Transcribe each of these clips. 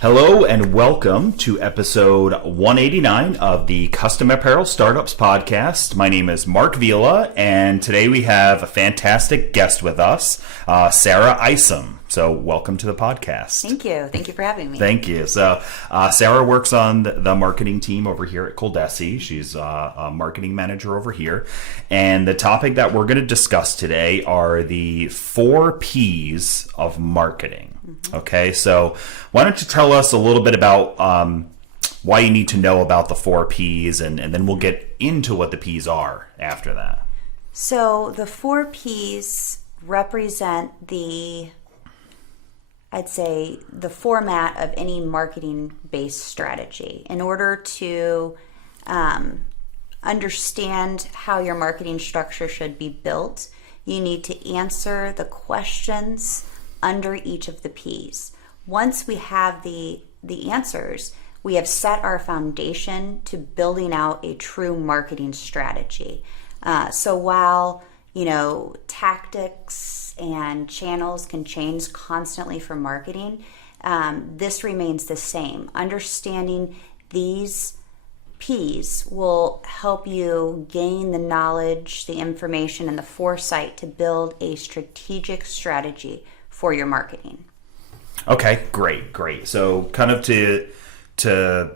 Hello and welcome to episode 189 of the Custom Apparel Startups podcast. My name is Mark Vila, and today we have a fantastic guest with us, Sarah Isom. So welcome to the podcast. Thank you. Thank you for having me. Thank you. So Sarah works on the marketing team over here at ColDesi. She's a marketing manager over here. And the topic that we're going to discuss today are the 4 Ps of marketing. Mm-hmm. Okay, so why don't you tell us a little bit about why you need to know about the 4 Ps, and then we'll get into what the Ps are after that. So the 4 Ps represent I'd say the format of any marketing-based strategy. In order to understand how your marketing structure should be built, you need to answer the questions under each of the Ps. Once we have the answers, we have set our foundation to building out a true marketing strategy. So while tactics and channels can change constantly for marketing, this remains the same. Understanding these Ps will help you gain the knowledge, the information, and the foresight to build a strategic strategy for your marketing. Okay, great. So kind of to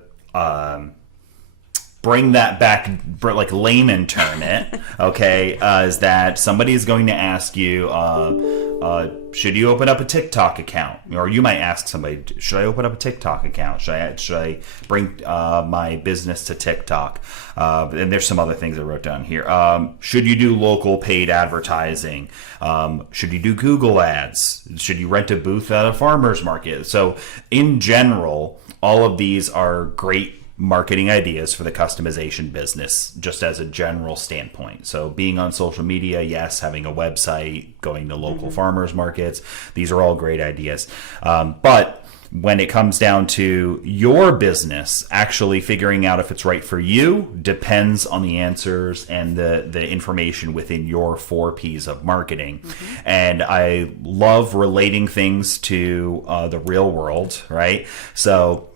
bring that back, like layman term it, okay, is that somebody is going to ask you, should you open up a TikTok account? Or you might ask somebody, should I open up a TikTok account? Should I bring my business to TikTok? And there's some other things I wrote down here. Should you do local paid advertising? Should you do Google ads? Should you rent a booth at a farmer's market? So in general, all of these are great marketing ideas for the customization business, just as a general standpoint. So being on social media, yes, having a website, going to local farmers markets, these are all great ideas. But when it comes down to your business, actually figuring out if it's right for you depends on the answers and the information within your 4 Ps of marketing. And I love relating things to the real world, right? So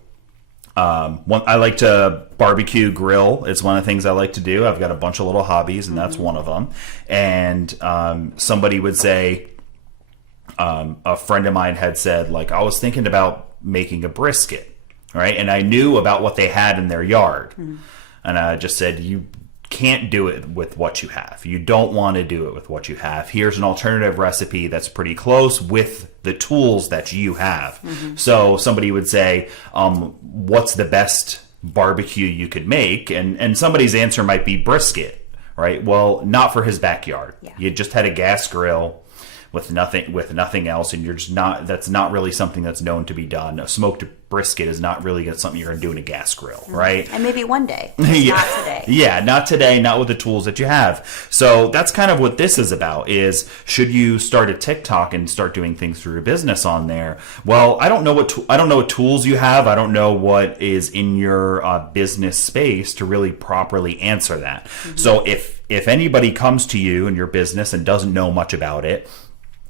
I like to barbecue, grill. It's one of the things I like to do. I've got a bunch of little hobbies, and that's one of them. And somebody would say, a friend of mine had said, like, I was thinking about making a brisket, right? And I knew about what they had in their yard. And I just said, you can't do it with what you have. You don't want to do it with what you have. Here's an alternative recipe that's pretty close with the tools that you have. So somebody would say, what's the best barbecue you could make? And somebody's answer might be brisket, right? Well, not for his backyard. Yeah. You just had a gas grill with nothing else, and that's not really something that's known to be done. A smoked brisket is not really something you're going to do in a gas grill, right? And maybe one day, not today. Yeah, not today, not with the tools that you have. So that's kind of what this is about, is should you start a TikTok and start doing things for your business on there? Well, I don't know what tools you have. I don't know what is in your business space to really properly answer that. So if anybody comes to you in your business and doesn't know much about it,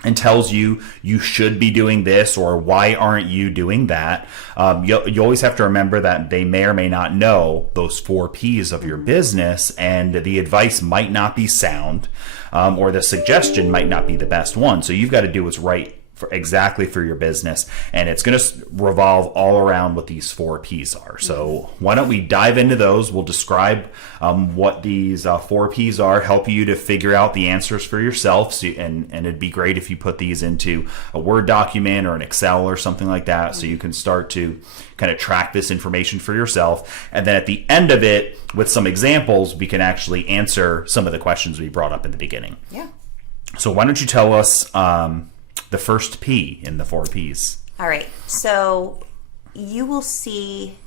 and tells you should be doing this, or why aren't you doing that, you always have to remember that they may or may not know those 4 Ps of your business, and the advice might not be sound, or the suggestion might not be the best one. So you've got to do what's right exactly for your business, and it's going to revolve all around what these 4 Ps are. So why don't we dive into those? We'll describe what these 4 Ps are, help you to figure out the answers for yourself, and it'd be great if you put these into a Word document or an Excel or something like that, so you can start to kind of track this information for yourself. And then at the end of it, with some examples, we can actually answer some of the questions we brought up in the beginning. Yeah. So why don't you tell us the first P in the 4 Ps? All right. So you will see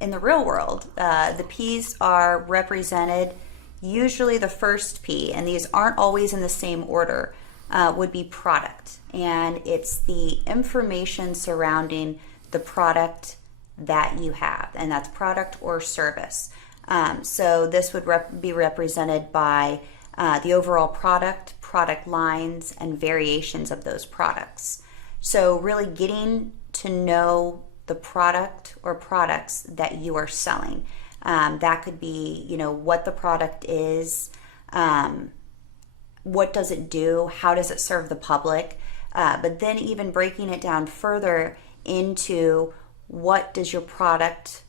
in the real world, the Ps are represented. Usually the first P, and these aren't always in the same order, would be product. And it's the information surrounding the product that you have, and that's product or service. So this would be represented by the overall product lines, and variations of those products. So really getting to know the product or products that you are selling. That could be, what the product is, what does it do, how does it serve the public, but then even breaking it down further into what does your product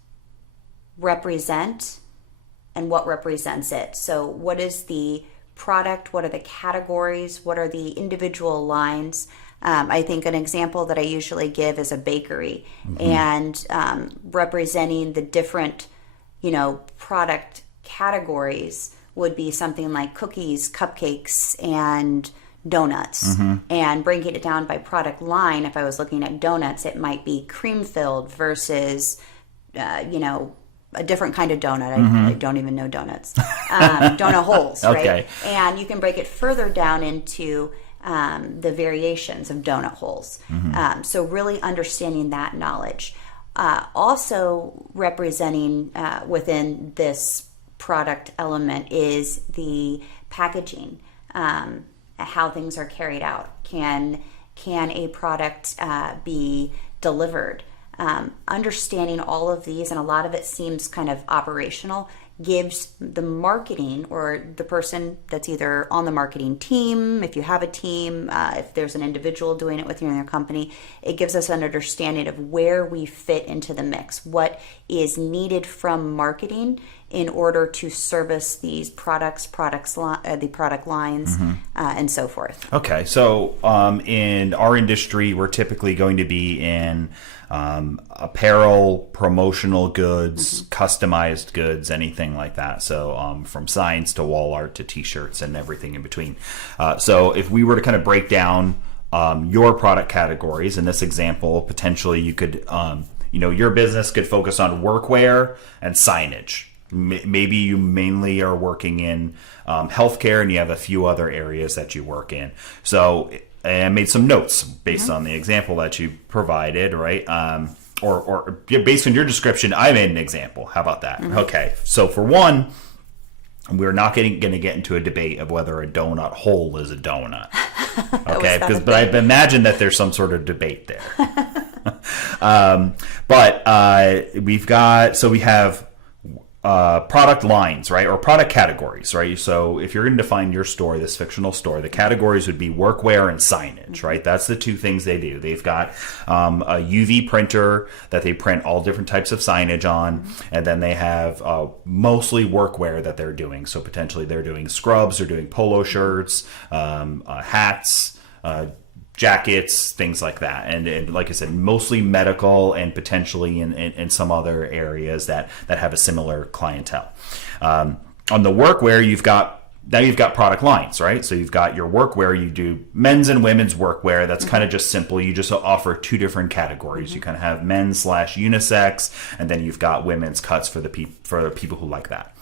represent and what represents it. So what is the product, what are the categories, what are the individual lines. I think an example that I usually give is a bakery, and representing the different product categories would be something like cookies, cupcakes, and donuts. And breaking it down by product line, if I was looking at donuts, it might be cream filled versus a different kind of donut. I really don't even know donuts. Donut holes, right? Okay. And you can break it further down into the variations of donut holes. So really understanding that knowledge. Also representing within this product element is the packaging, how things are carried out. Can a product be delivered? Understanding all of these, and a lot of it seems kind of operational, gives the marketing or the person that's either on the marketing team, if you have a team, if there's an individual doing it with you in your company, it gives us an understanding of where we fit into the mix, what is needed from marketing in order to service these the product lines, and so forth. Okay, so in our industry, we're typically going to be in apparel, promotional goods, customized goods, anything like that. So from signs to wall art to t-shirts and everything in between. So if we were to kind of break down your product categories, in this example, potentially you could, your business could focus on workwear and signage. Maybe you mainly are working in healthcare and you have a few other areas that you work in. So I made some notes based on the example that you provided, right? Or based on your description, I made an example. How about that? Okay. So for one, we're not going to get into a debate of whether a donut hole is a donut. Okay. But I imagine that there's some sort of debate there. But we have product lines, right? Or product categories, right? So if you're going to define your store, this fictional store, the categories would be workwear and signage, right? That's the two things they do. They've got a UV printer that they print all different types of signage on. And then they have mostly workwear that they're doing. So potentially they're doing scrubs, they're doing polo shirts, hats, jackets, things like that. And like I said, mostly medical and potentially in some other areas that have a similar clientele. On the workwear, you've got product lines, right? So you've got your workwear, you do men's and women's workwear. That's kind of just simple. You just offer two different categories. You kind of have men's/unisex, and then you've got women's cuts for the people who like that.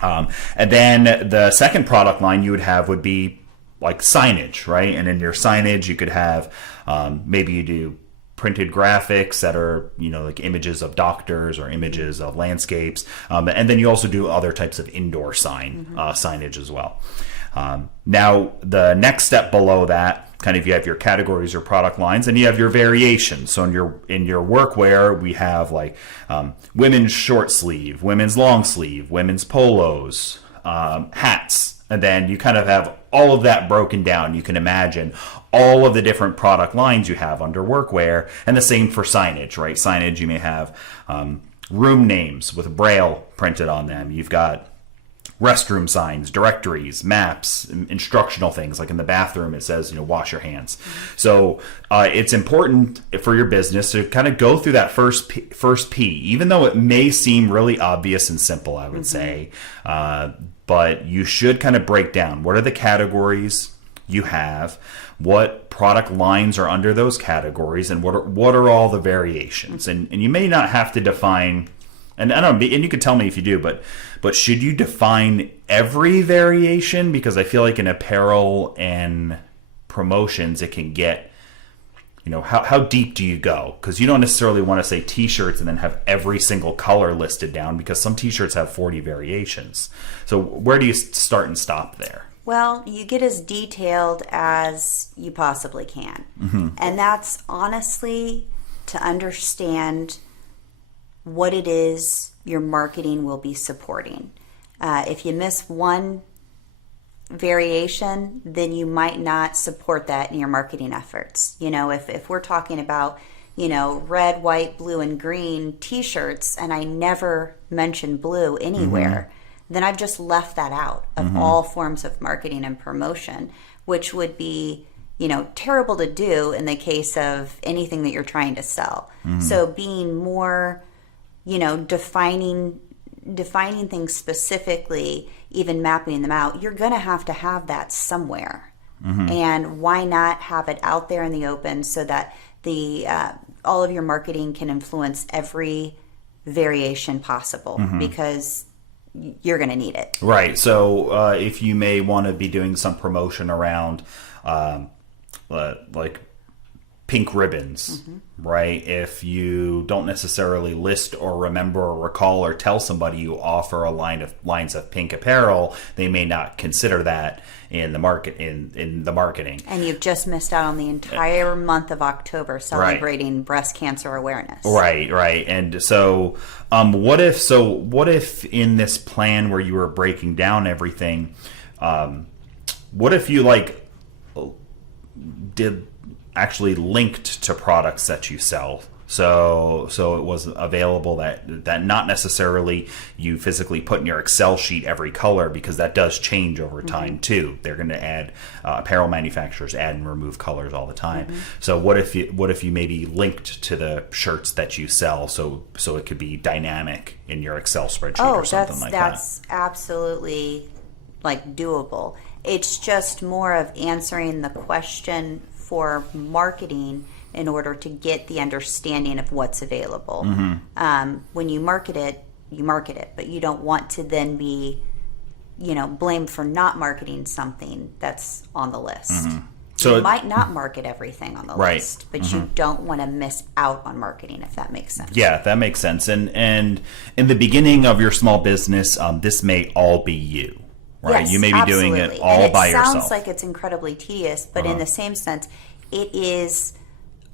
And then the second product line you would be like signage, right? And in your signage, you could have maybe you do printed graphics that are, like images of doctors or images of landscapes. And then you also do other types of indoor signage as well. Now, the next step below that, kind of you have your categories or product lines, and you have your variations. So in your workwear, we have like women's short sleeve, women's long sleeve, women's polos, hats. And then you kind of have all of that broken down. You can imagine all of the different product lines you have under workwear, and the same for signage, right? Signage, you may have room names with Braille printed on them. You've got restroom signs, directories, maps, instructional things. Like in the bathroom, it says, wash your hands. So it's important for your business to kind of go through that first P, even though it may seem really obvious and simple, I would say. But you should kind of break down what are the categories you have, what product lines are under those categories, and what are all the variations. And you may not have to define, and I don't know, and you can tell me if you do, but should you define every variation? Because I feel like in apparel and promotions, it can get, how deep do you go? Because you don't necessarily want to say t-shirts and then have every single color listed down, because some t-shirts have 40 variations. So where do you start and stop there? Well, you get as detailed as you possibly can. And that's honestly, to understand what it is your marketing will be supporting. If you miss one variation, then you might not support that in your marketing efforts. If we're talking about, red, white, blue, and green t-shirts, and I never mention blue anywhere, then I've just left that out of all forms of marketing and promotion, which would be, terrible to do in the case of anything that you're trying to sell. So being more, defining things specifically, even mapping them out, you're going to have that somewhere. And why not have it out there in the open so that the all of your marketing can influence every variation possible, because you're going to need it. Right. So if you may want to be doing some promotion around like pink ribbons, right? If you don't necessarily list or remember or recall or tell somebody you offer a lines of pink apparel, they may not consider that in the marketing. And you've just missed out on the entire month of October celebrating breast cancer awareness. Right. And so what if in this plan where you were breaking down everything, what if you did actually linked to products that you sell, so it was available that not necessarily you physically put in your Excel sheet every color, because that does change over time too. They're going to add apparel manufacturers add and remove colors all the time. So what if you maybe linked to the shirts that you sell, so it could be dynamic in your Excel spreadsheet or something like that? That's absolutely doable. It's just more of answering the question for marketing in order to get the understanding of what's available. When you market it, but you don't want to then be, blamed for not marketing something that's on the list. So you might not market everything on the list, but you don't want to miss out on marketing, if that makes sense. Yeah, that makes sense. And in the beginning of your small business, this may all be you. Right, yes, you may be absolutely. doing it all by yourself. It sounds like it's incredibly tedious, but in the same sense, it is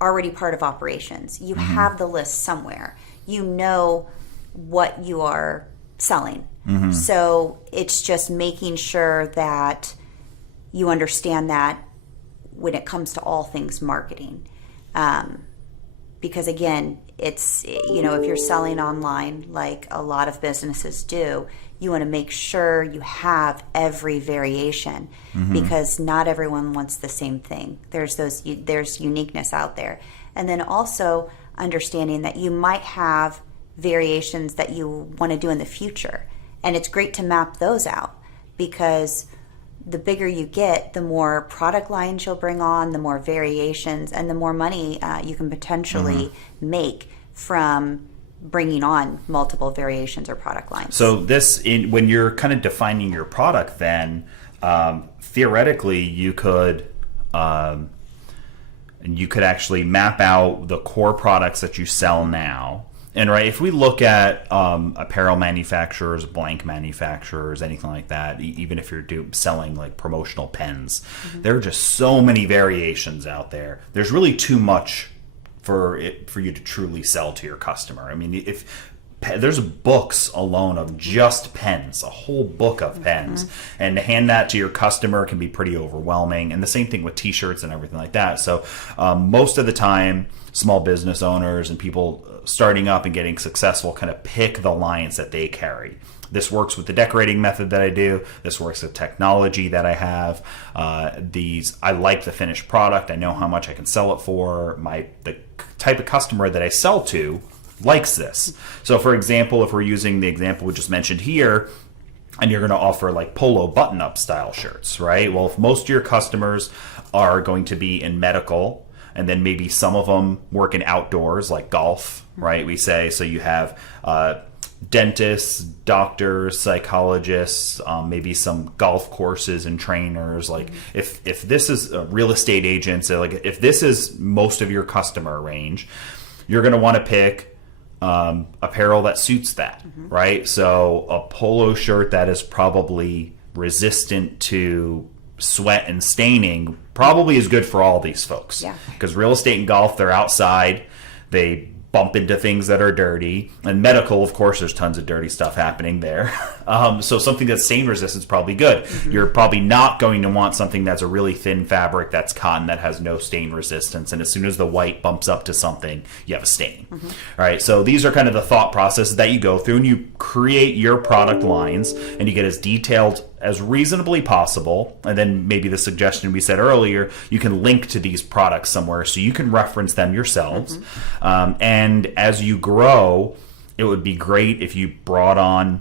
already part of operations. You have the list somewhere. You know what you are selling. So it's just making sure that you understand that when it comes to all things marketing. Because again, it's, if you're selling online like a lot of businesses do, you want to make sure you have every variation, because not everyone wants the same thing. There's uniqueness out there. And then also understanding that you might have variations that you want to do in the future. And it's great to map those out, because the bigger you get, the more product lines you'll bring on, the more variations, and the more money you can potentially make from bringing on multiple variations or product lines. So when you're kind of defining your product, then theoretically you could actually map out the core products that you sell now. And if we look at apparel manufacturers, blank manufacturers, anything like that, even if you're selling promotional pens, there are just so many variations out there. There's really too much for you to truly sell to your customer. I mean, if there's books alone of just pens, a whole book of pens, and to hand that to your customer can be pretty overwhelming. And the same thing with t-shirts and everything like that. So most of the time, small business owners and people starting up and getting successful kind of pick the lines that they carry. This works with the decorating method that I do. This works with technology that I have. I like the finished product. I know how much I can sell it for. The type of customer that I sell to likes this. So for example, if we're using the example we just mentioned here, and you're going to offer polo button-up style shirts, right? Well, if most of your customers are going to be in medical, and then maybe some of them work in outdoors like golf, right? We say, so you have dentists, doctors, psychologists, maybe some golf courses and trainers. If this is real estate agents, if this is most of your customer range, you're going to want to pick apparel that suits that, right? So a polo shirt that is probably resistant to sweat and staining probably is good for all these folks. Yeah. Because real estate and golf, they're outside. They bump into things that are dirty. And medical, of course, there's tons of dirty stuff happening there. So something that's stain resistant is probably good. You're probably not going to want something that's a really thin fabric that's cotton that has no stain resistance. And as soon as the white bumps up to something, you have a stain. All right. So these are kind of the thought processes that you go through, and you create your product lines, and you get as detailed as reasonably possible. And then maybe the suggestion we said earlier, you can link to these products somewhere so you can reference them yourselves. And as you grow, it would be great if you brought on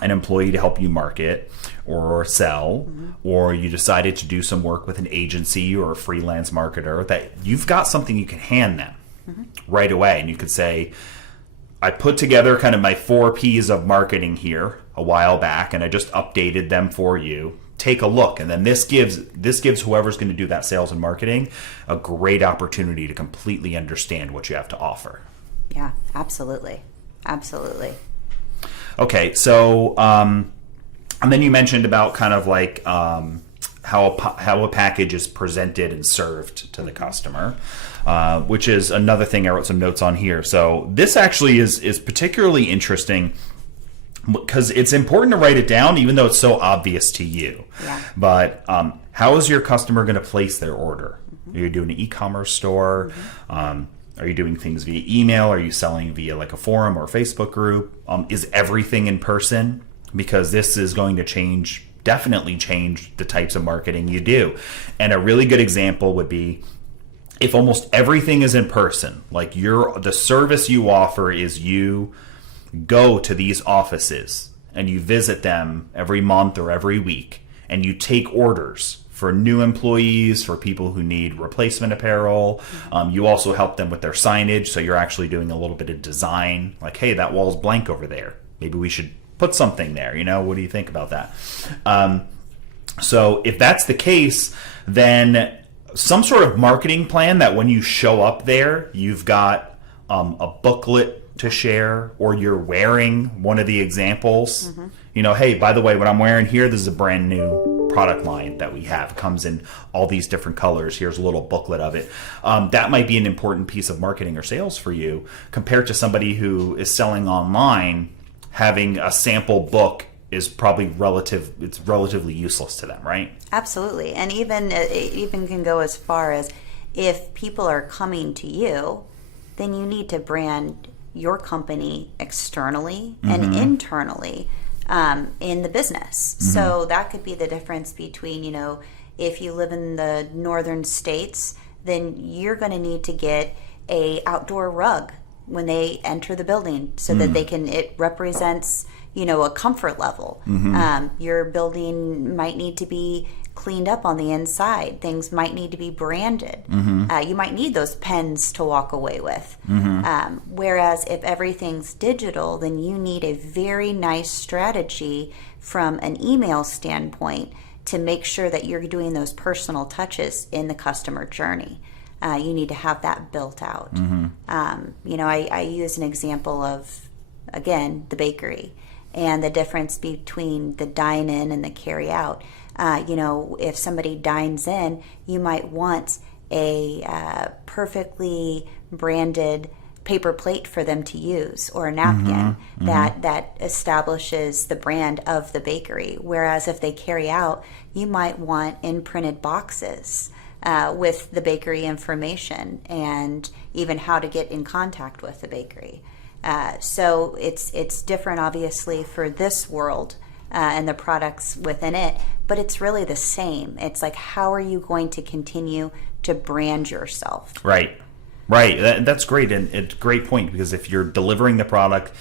an employee to help you market or sell, or you decided to do some work with an agency or a freelance marketer, that you've got something you can hand them right away. And you could say, I put together kind of my 4 P's of marketing here a while back, and I just updated them for you. Take a look. And then this gives whoever's going to do that sales and marketing a great opportunity to completely understand what you have to offer. Yeah, absolutely. Absolutely. Okay, so and then you mentioned about kind of like how a package is presented and served to the customer, which is another thing I wrote some notes on here. So this actually is particularly interesting because it's important to write it down, even though it's so obvious to you. Yeah. But how is your customer going to place their order? Are you doing an e-commerce store? Are you doing things via email? Are you selling via like a forum or a Facebook group? Is everything in person? Because this is going to definitely change the types of marketing you do. And a really good example would be if almost everything is in person, like the service you offer is you go to these offices and you visit them every month or every week, and you take orders for new employees, for people who need replacement apparel. You also help them with their signage, so you're actually doing a little bit of design, like, hey, that wall's blank over there. Maybe we should put something there. What do you think about that? So if that's the case, then some sort of marketing plan that when you show up there, you've got a booklet to share, or you're wearing one of the examples. Hey, by the way, what I'm wearing here, this is a brand new product line that we have. It comes in all these different colors. Here's a little booklet of it. That might be an important piece of marketing or sales for you, compared to somebody who is selling online. Having a sample book is probably relatively useless to them, right? Absolutely. And it even can go as far as, if people are coming to you, then you need to brand your company externally and internally in the business. So that could be the difference between, if you live in the northern states, then you're going to need to get a outdoor rug when they enter the building so that it represents, a comfort level. Your building might need to be cleaned up on the inside. Things might need to be branded. You might need those pens to walk away with. Whereas if everything's digital, then you need a very nice strategy from an email standpoint to make sure that you're doing those personal touches in the customer journey. You need to have that built out. I use an example of, again, the bakery and the difference between the dine-in and the carry-out. If somebody dines in, you might want a perfectly branded paper plate for them to use, or a napkin that establishes the brand of the bakery. Whereas if they carry out, you might want imprinted boxes with the bakery information and even how to get in contact with the bakery. So it's different, obviously, for this world and the products within it, but it's really the same. It's like, how are you going to continue to brand yourself? Right. That's great, and it's a great point, because if you're delivering the product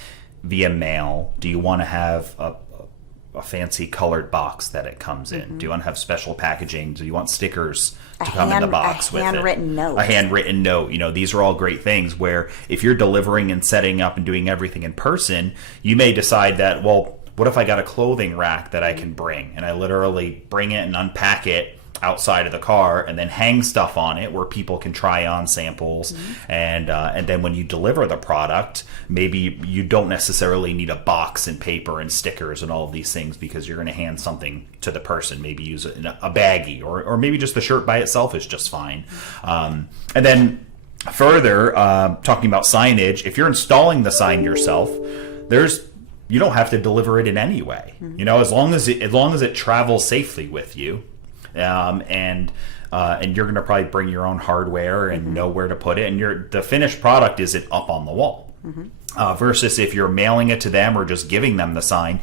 via mail, do you want to have a fancy colored box that it comes in? Do you want to have special packaging? Do you want stickers to come in the box with it? A handwritten note. These are all great things where if you're delivering and setting up and doing everything in person, you may decide that, well, what if I got a clothing rack that I can bring, and I literally bring it and unpack it outside of the car and then hang stuff on it where people can try on samples. And then when you deliver the product, maybe you don't necessarily need a box and paper and stickers and all of these things, because you're going to hand something to the person. Maybe use a baggie, or maybe just the shirt by itself is just fine. And then Further, talking about signage, if you're installing the sign yourself, you don't have to deliver it in any way. You know, as long as it travels safely with you, and you're going to probably bring your own hardware and know where to put it, and the finished product isn't up on the wall. Versus if you're mailing it to them or just giving them the sign,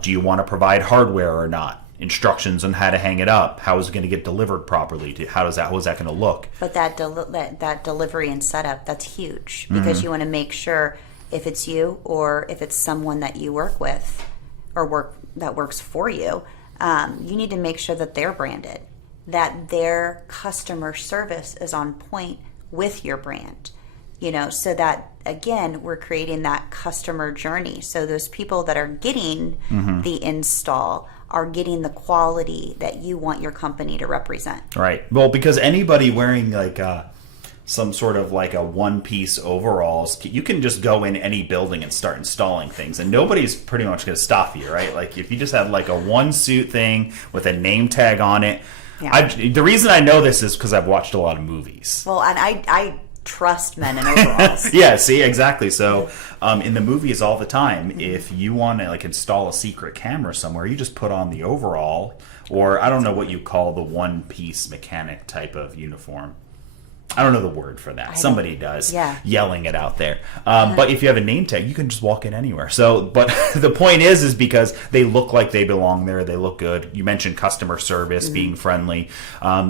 do you want to provide hardware or not? Instructions on how to hang it up. How is it going to get delivered properly? How is that going to look? But that delivery and setup, that's huge, because you want to make sure if it's you or if it's someone that you work with or that works for you, you need to make sure that they're branded, that their customer service is on point with your brand. You know, so that, again, we're creating that customer journey. So those people that are getting the install are getting the quality that you want your company to represent. Right. Well, because anybody wearing like some sort of like a one-piece overalls, you can just go in any building and start installing things, and nobody's pretty much going to stop you, right? Like if you just have like a one-suit thing with a name tag on it. Yeah. The reason I know this is because I've watched a lot of movies. Well, and I trust men in overalls. Yeah, see, exactly. So in the movies all the time, if you want to like install a secret camera somewhere, you just put on the overall, or I don't know what you call the one-piece mechanic type of uniform. I don't know the word for that. Somebody does. Yeah. Yelling it out there. But if you have a name tag, you can just walk in anywhere. So, but the point is because they look like they belong there. They look good. You mentioned customer service, being friendly.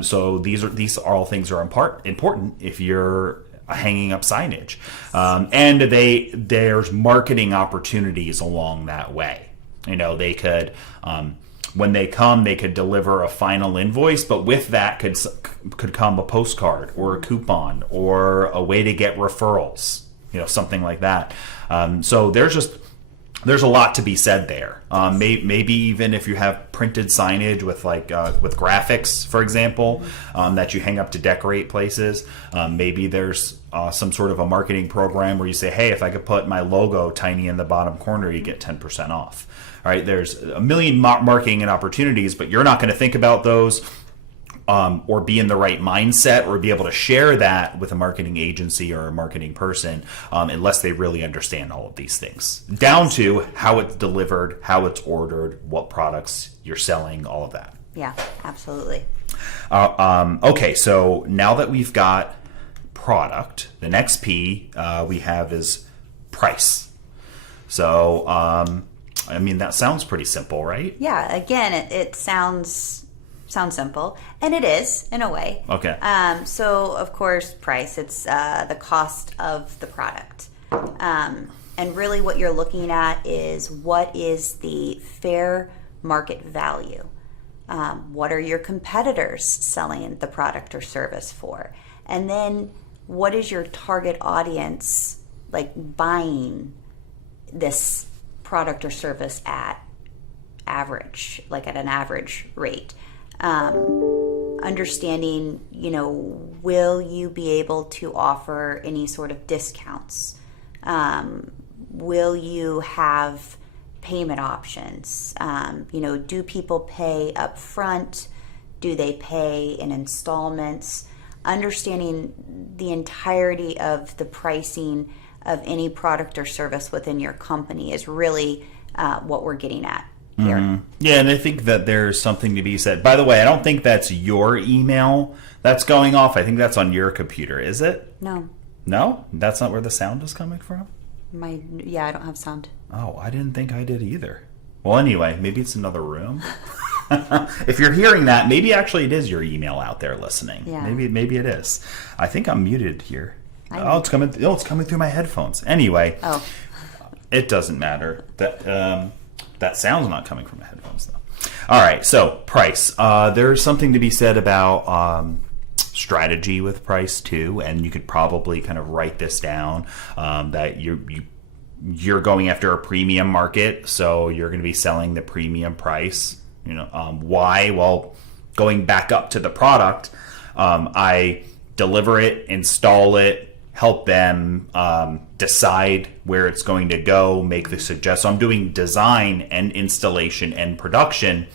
So these are all things that are important if you're hanging up signage. And there's marketing opportunities along that way. You know, they could, when they come, they could deliver a final invoice, but with that could come a postcard or a coupon or a way to get referrals, you know, something like that. So there's a lot to be said there. Maybe even if you have printed signage with with graphics, for example, that you hang up to decorate places. Maybe there's some sort of a marketing program where you say, hey, if I could put my logo tiny in the bottom corner, you get 10% off. All right, there's a million marketing and opportunities, but you're not going to think about those or be in the right mindset or be able to share that with a marketing agency or a marketing person unless they really understand all of these things, down to how it's delivered, how it's ordered, what products you're selling, all of that. Yeah, absolutely. Okay, so now that we've got product, the next P we have is price. So, I mean, that sounds pretty simple, right? Yeah, again, it sounds simple, and it is in a way. Okay. So of course, price, it's the cost of the product. And really what you're looking at is what is the fair market value? What are your competitors selling the product or service for? And then what is your target audience like buying this product or service at average, like at an average rate? Understanding, you know, will you be able to offer any sort of discounts? Will you have payment options? You know, do people pay up front? Do they pay in installments? Understanding the entirety of the pricing of any product or service within your company is really what we're getting at here. Mm-hmm. Yeah, and I think that there's something to be said. By the way, I don't think that's your email that's going off. I think that's on your computer. Is it? No. No? That's not where the sound is coming from? Yeah, I don't have sound. Oh, I didn't think I did either. Well, anyway, maybe it's another room. If you're hearing that, maybe actually it is your email out there listening. Yeah. Maybe it is. I think I'm muted here. It's coming through my headphones. Anyway. Oh. It doesn't matter. That sound's not coming from the headphones though. All right, so price. There's something to be said about strategy with price too, and you could probably kind of write this down that you're going after a premium market, so you're going to be selling the premium price. You know, why? Well, going back up to the product, I deliver it, install it, help them decide where it's going to go, make the suggestion. So I'm doing design and installation and production.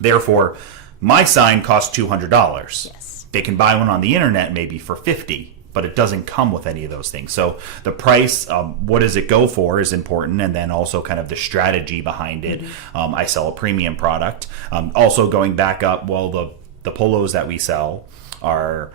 Therefore, my sign costs $200. Yes. They can buy one on the internet maybe for $50. but it doesn't come with any of those things. So the price, what does it go for, is important, and then also kind of the strategy behind it. I sell a premium product. Also going back up, well, the polos that we sell are,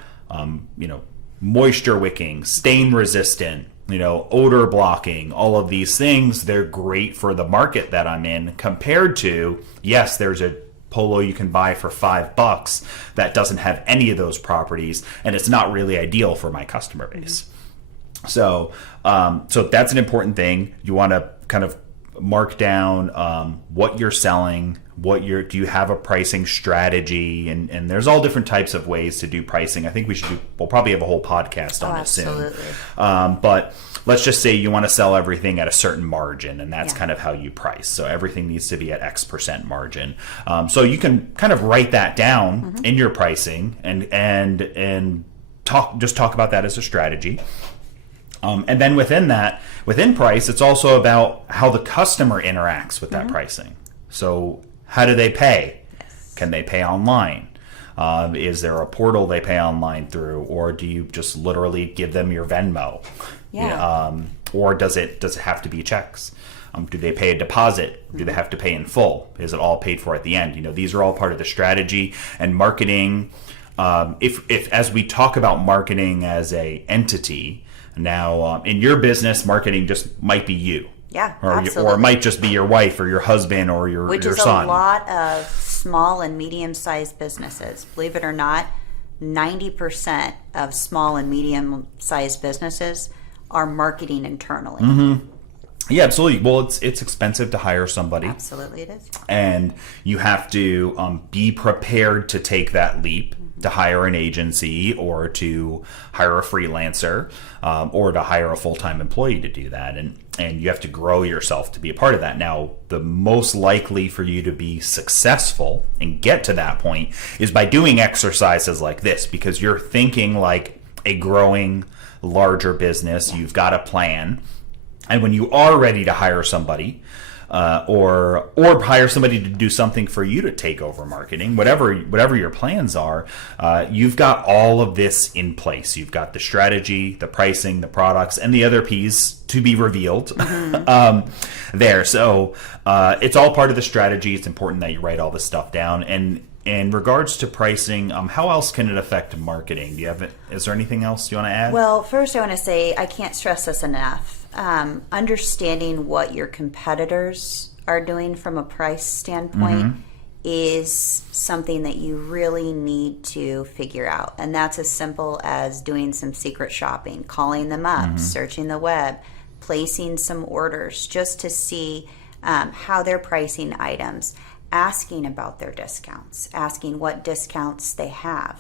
moisture wicking, stain resistant, odor blocking, all of these things. They're great for the market that I'm in, compared to, yes, there's a polo you can buy for $5 that doesn't have any of those properties, and it's not really ideal for my customer base. So that's an important thing. You want to kind of mark down what you're selling, do you have a pricing strategy, and there's all different types of ways to do pricing. I think we'll probably have a whole podcast on it soon. But let's just say you want to sell everything at a certain margin, and that's kind of how you price. So everything needs to be at X% margin. So you can kind of write that down in your pricing and talk about that as a strategy. And then within price, it's also about how the customer interacts with that pricing. So how do they pay? Yes. Can they pay online? Is there a portal they pay online through, or do you just literally give them your Venmo? Or does it have to be checks? Do they pay a deposit? Do they have to pay in full? Is it all paid for at the end? These are all part of the strategy and marketing. If as we talk about marketing as a entity, now in your business, marketing just might be you. Yeah, or it might just be your wife or your husband or your son. Which is a lot of small and medium-sized businesses. Believe it or not, 90% of small and medium-sized businesses are marketing internally. Yeah, absolutely. Well, it's expensive to hire somebody. Absolutely it is. And you have to be prepared to take that leap, to hire an agency or to hire a freelancer or to hire a full-time employee to do that. And you have to grow yourself to be a part of that. Now, the most likely for you to be successful and get to that point is by doing exercises like this, because you're thinking like a growing, larger business. You've got a plan. And when you are ready to hire somebody, or hire somebody to do something for you to take over marketing, whatever your plans are, you've got all of this in place. You've got the strategy, the pricing, the products, and the other P's to be revealed there. So it's all part of the strategy. It's important that you write all this stuff down. And in regards to pricing, how else can it affect marketing? Is there anything else you want to add? Well, first I want to say I can't stress this enough. Understanding what your competitors are doing from a price standpoint is something that you really need to figure out. And that's as simple as doing some secret shopping, calling them up, searching the web, placing some orders just to see how they're pricing items, asking about their discounts, asking what discounts they have.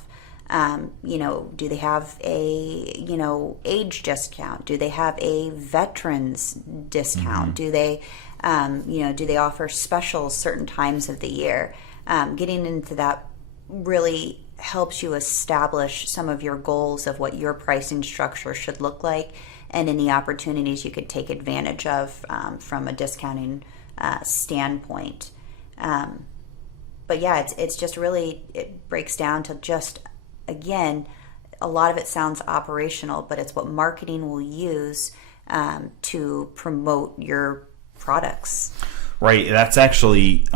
Do they have a, age discount? Do they have a veterans discount? Do they, do they offer specials certain times of the year? Getting into that really helps you establish some of your goals of what your pricing structure should look like and any opportunities you could take advantage of from a discounting standpoint. But yeah, it's just really, it breaks down to just, again, a lot of it sounds operational, but it's what marketing will use to promote your products. Right. That's actually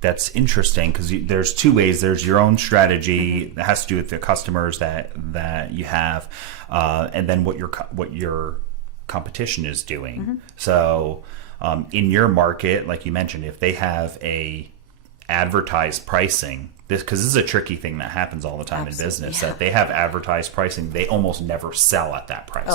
that's interesting, because there's two ways. There's your own strategy that has to do with the customers that you have, and then what your competition is doing. So in your market, like you mentioned, if they have a advertised pricing, because this is a tricky thing that happens all the time in business, that they have advertised pricing, they almost never sell at that price.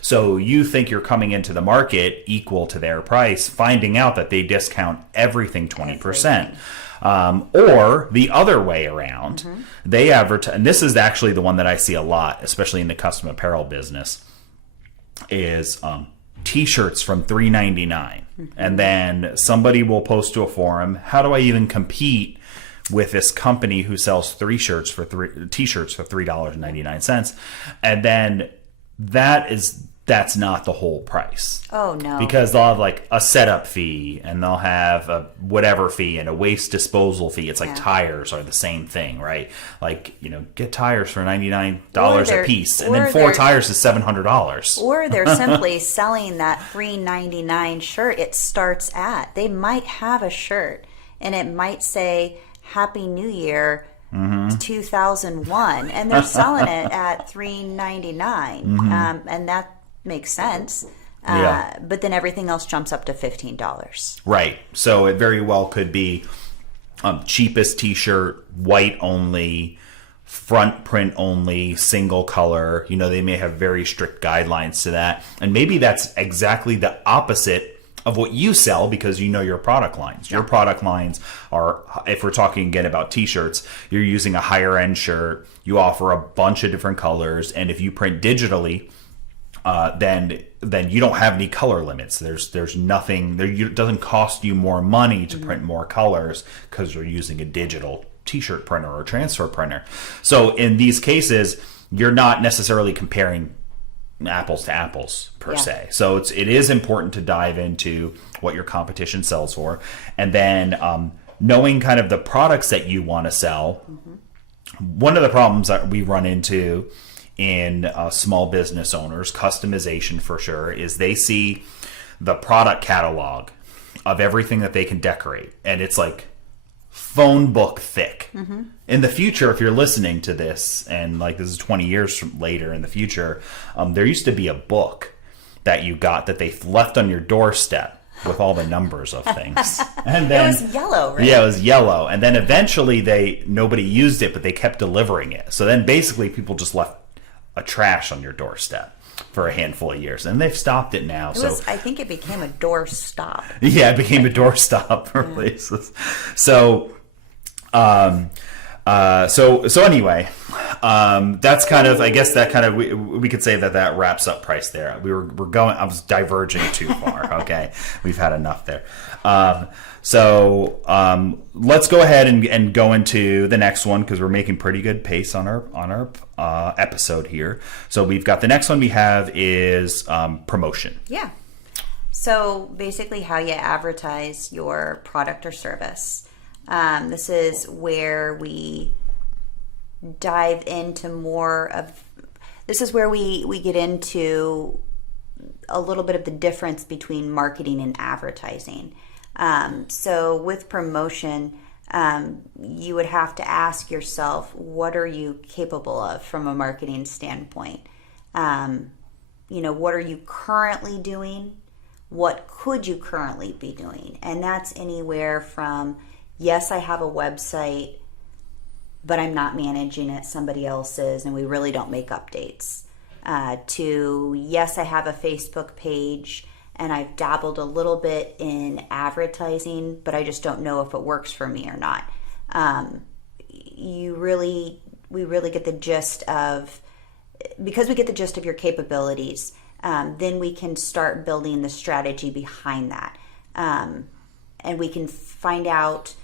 So you think you're coming into the market equal to their price, finding out that they discount everything 20%. Or the other way around, they advertise, and this is actually the one that I see a lot, especially in the custom apparel business, is T-shirts from $3.99. And then somebody will post to a forum, how do I even compete with this company who sells T-shirts for $3.99? And then that is that's not the whole price. Oh, no. Because they'll have like a setup fee, and they'll have a whatever fee and a waste disposal fee. It's like tires are the same thing, right? Like, get tires for $99 a piece, and then 4 tires is $700. Or they're simply selling that $3.99 shirt it starts at. They might have a shirt, and it might say, Happy New Year, 2001, and they're selling it at $3.99, and that makes sense. But then everything else jumps up to $15. Right. So it very well could be cheapest t-shirt, white only, front print only, single color. They may have very strict guidelines to that. And maybe that's exactly the opposite of what you sell, because your product lines. Your product lines are, if we're talking again about t-shirts, you're using a higher end shirt. You offer a bunch of different colors. And if you print digitally, then you don't have any color limits. There's nothing there. It doesn't cost you more money to print more colors because you're using a digital t-shirt printer or transfer printer. So in these cases, you're not necessarily comparing apples to apples per se. So it is important to dive into what your competition sells for, and then knowing kind of the products that you want to sell. One of the problems that we run into in small business owners, customization for sure, is they see the product catalog of everything that they can decorate, and it's like phone book thick. In the future, if you're listening to this, and like this is 20 years from later in the future, there used to be a book that you got that they left on your doorstep with all the numbers of things. And then it was yellow, right? Yeah, it was yellow. And then eventually nobody used it, but they kept delivering it. So then basically people just left a trash on your doorstep for a handful of years, and they've stopped it now. I think it became a door stop. Yeah, it became a door stop for places. So anyway, that's kind of, I guess that kind of, we could say that wraps up price there. I was diverging too far. Okay. We've had enough there. Let's go ahead and go into the next one, because we're making pretty good pace on our episode here. So we've got the next one we have is promotion. Yeah. So basically how you advertise your product or service. This is where we dive into this is where we get into a little bit of the difference between marketing and advertising. So with promotion, you would have to ask yourself, what are you capable of from a marketing standpoint? What are you currently doing? What could you currently be doing? And that's anywhere from, yes, I have a website, but I'm not managing it, somebody else is, and we really don't make updates. To, yes, I have a Facebook page, and I've dabbled a little bit in advertising, but I just don't know if it works for me or not. We really get the gist of, because we get the gist of your capabilities, then we can start building the strategy behind that. And we can find out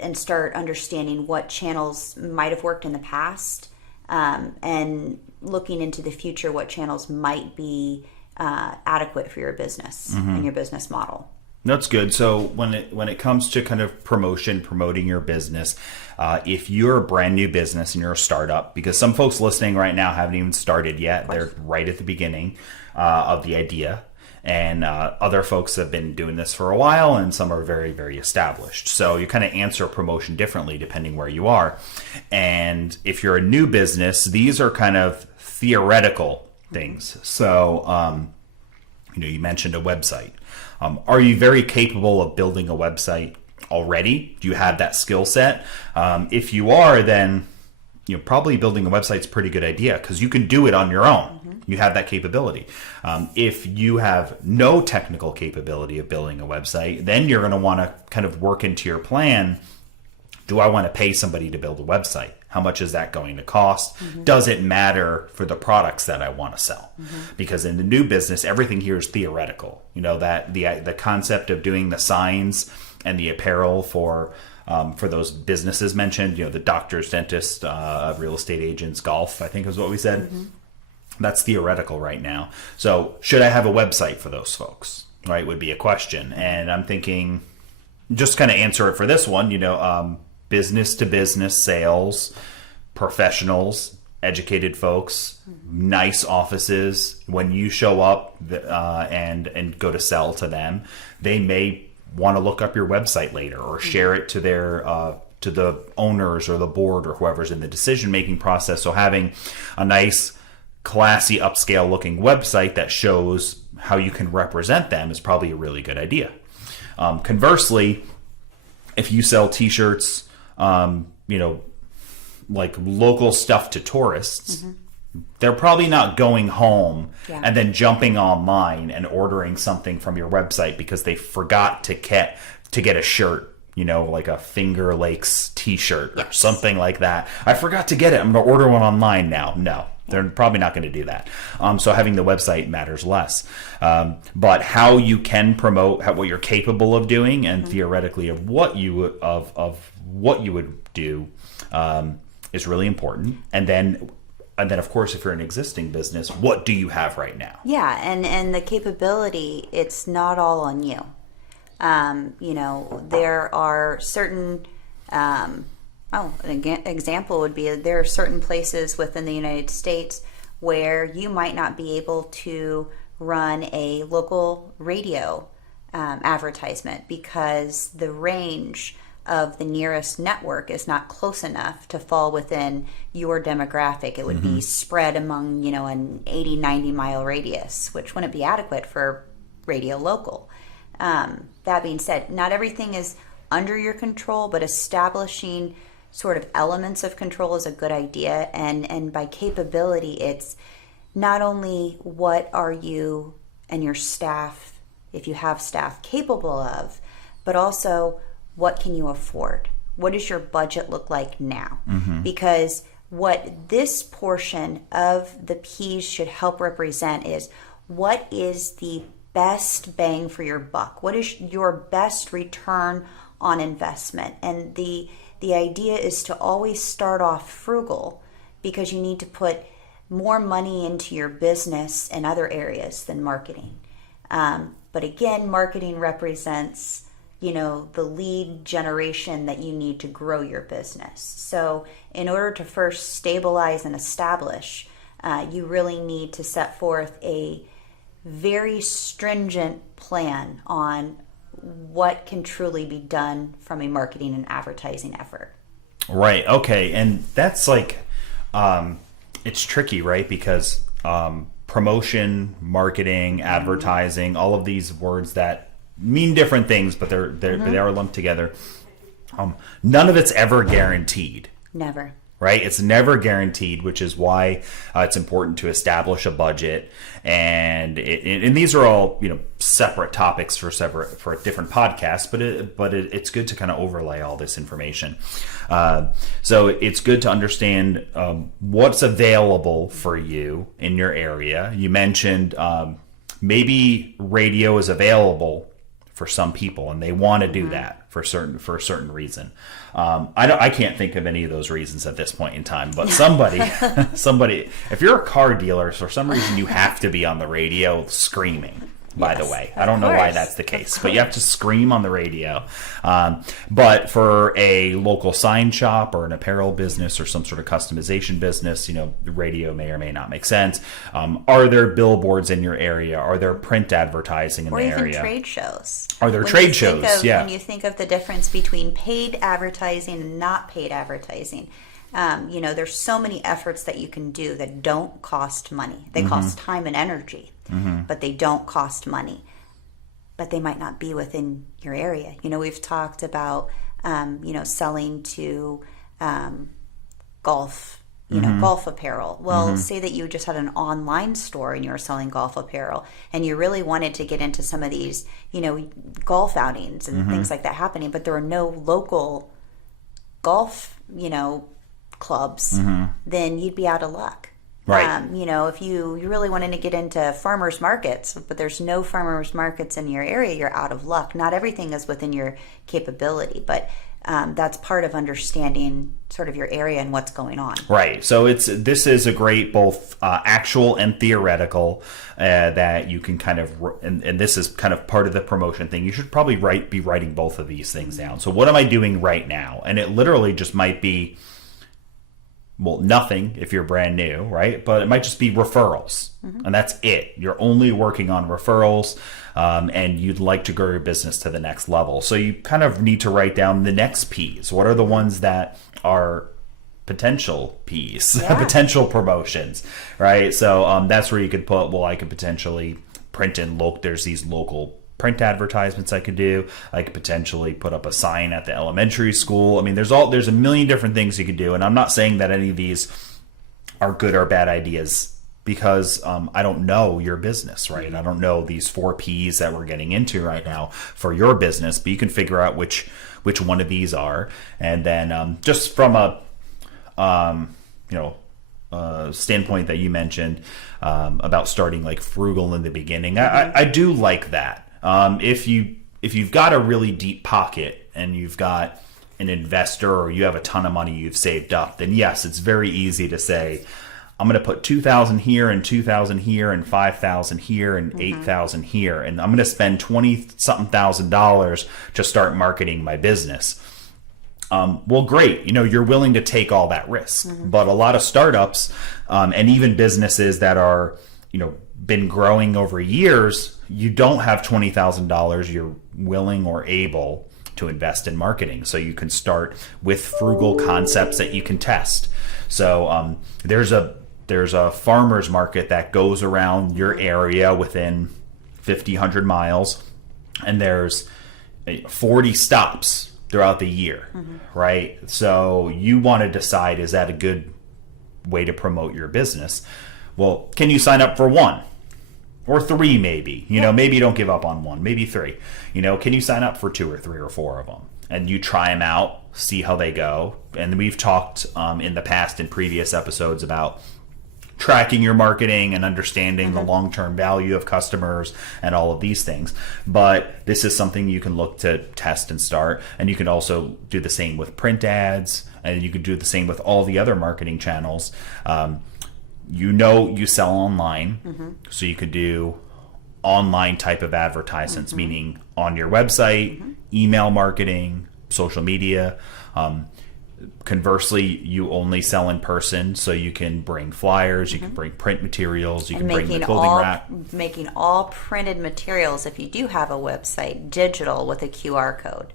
and start understanding what channels might have worked in the past, and looking into the future, what channels might be adequate for your business and your business model. That's good. So when it comes to kind of promoting your business, if you're a brand new business and you're a startup, because some folks listening right now haven't even started yet, they're right at the beginning of the idea. And other folks have been doing this for a while, and some are very, very established. So you kind of answer promotion differently depending where you are. And if you're a new business, these are kind of theoretical things. So, you mentioned a website. Are you very capable of building a website already? Do you have that skill set? If you are, then probably building a website is a pretty good idea, because you can do it on your own. You have that capability. If you have no technical capability of building a website, then you're going to want to kind of work into your plan. Do I want to pay somebody to build a website? How much is that going to cost? Does it matter for the products that I want to sell? Because in the new business, everything here is theoretical. That the concept of doing the signs and the apparel for those businesses mentioned, the doctors, dentists, real estate agents, golf, I think is what we said. That's theoretical right now. So should I have a website for those folks? Right, would be a question. And I'm thinking, just kind of answer it for this one, business to business sales, professionals, educated folks, nice offices. When you show up and go to sell to them, they may want to look up your website later or share it to their to the owners or the board or whoever's in the decision making process. So having a nice, classy, upscale looking website that shows how you can represent them is probably a really good idea. Conversely, if you sell t-shirts, like local stuff to tourists, they're probably not going home and then jumping online and ordering something from your website because they forgot to get a shirt, like a Finger Lakes t-shirt or something like that. I forgot to get it. I'm going to order one online now. No, they're probably not going to do that. So having the website matters less. But how you can promote what you're capable of doing and theoretically of what you would do is really important. And then of course, if you're an existing business, what do you have right now? Yeah, and the capability, it's not all on you. There are certain, an example would be there are certain places within the United States where you might not be able to run a local radio advertisement because the range of the nearest network is not close enough to fall within your demographic. It would be spread among, an 80, 90 mile radius, which wouldn't be adequate for radio local. That being said, not everything is under your control, but establishing sort of elements of control is a good idea. And by capability, it's not only what are you and your staff, if you have staff, capable of, but also what can you afford? What does your budget look like now? Because what this portion of the P's should help represent is what is the best bang for your buck? What is your best return on investment? And the idea is to always start off frugal because you need to put more money into your business in other areas than marketing. But again, marketing represents the lead generation that you need to grow your business. So in order to first stabilize and establish, you really need to set forth a very stringent plan on what can truly be done from a marketing and advertising effort. Right. Okay. And that's like, it's tricky, right? Because promotion, marketing, advertising, all of these words that mean different things, but they are lumped together. None of it's ever guaranteed. Never. Right? It's never guaranteed, which is why it's important to establish a budget. And these are all separate topics for different podcasts, but it's good to kind of overlay all this information. So it's good to understand what's available for you in your area. You mentioned maybe radio is available for some people, and they want to do that for a certain reason. I can't think of any of those reasons at this point in time, but somebody, if you're a car dealer, for some reason you have to be on the radio screaming. By the way, I don't know why that's the case, but you have to scream on the radio. But for a local sign shop or an apparel business or some sort of customization business, the radio may or may not make sense. Are there billboards in your area? Are there print advertising in the area? Or even trade shows. Are there trade shows? When you think of the difference between paid advertising and not paid advertising, there's so many efforts that you can do that don't cost money. They cost time and energy. But they don't cost money. But they might not be within your area. We've talked about, selling to golf, golf apparel. Well, say that you just had an online store and you were selling golf apparel and you really wanted to get into some of these, golf outings and things like that happening, but there are no local golf, clubs, then you'd be out of luck. Right. If you really wanted to get into farmers markets, but there's no farmers markets in your area, you're out of luck. Not everything is within your capability, but that's part of understanding sort of your area and what's going on. Right. So this is a great both actual and theoretical that you can kind of, and this is kind of part of the promotion thing. You should probably be writing both of these things down. So what am I doing right now? And it literally just might be, well, nothing if you're brand new, right? But it might just be referrals, and that's it. You're only working on referrals, and you'd like to grow your business to the next level. So you kind of need to write down the next P's. What are the ones that are potential P's, potential promotions, right? So that's where you could put, well, I could potentially print in there's these local print advertisements I could do. I could potentially put up a sign at the elementary school. I mean, there's a million different things you could do. And I'm not saying that any of these are good or bad ideas because I don't know your business, right? I don't know these 4 P's that we're getting into right now for your business, but you can figure out which one of these are. And then just from a, standpoint that you mentioned about starting like frugal in the beginning, I do like that. If you've got a really deep pocket and you've got an investor or you have a ton of money you've saved up, then yes, it's very easy to say, I'm going to put 2,000 here and 2,000 here and 5,000 here and 8,000 here, and I'm going to spend $20-something thousand to start marketing my business. Well, great. You're willing to take all that risk, but a lot of startups and even businesses that are, been growing over years, you don't have $20,000 you're willing or able to invest in marketing. So you can start with frugal concepts that you can test. So there's a farmer's market that goes around your area within 50, 100 miles, and there's 40 stops throughout the year, right? So you want to decide, is that a good way to promote your business? Well, can you sign up for 1? Or 3 maybe, maybe you don't give up on 1, maybe 3. Can you sign up for 2 or 3 or 4 of them? And you try them out, see how they go. And we've talked in the past in previous episodes about tracking your marketing and understanding the long-term value of customers and all of these things. But this is something you can look to test and start. And you can also do the same with print ads, and you could do the same with all the other marketing channels. You sell online, so you could do online type of advertisements, meaning on your website, email marketing, social media. Conversely, you only sell in person, so you can bring flyers, you can bring print materials, you can bring the clothing rack. Making all printed materials, if you do have a website, digital with a QR code.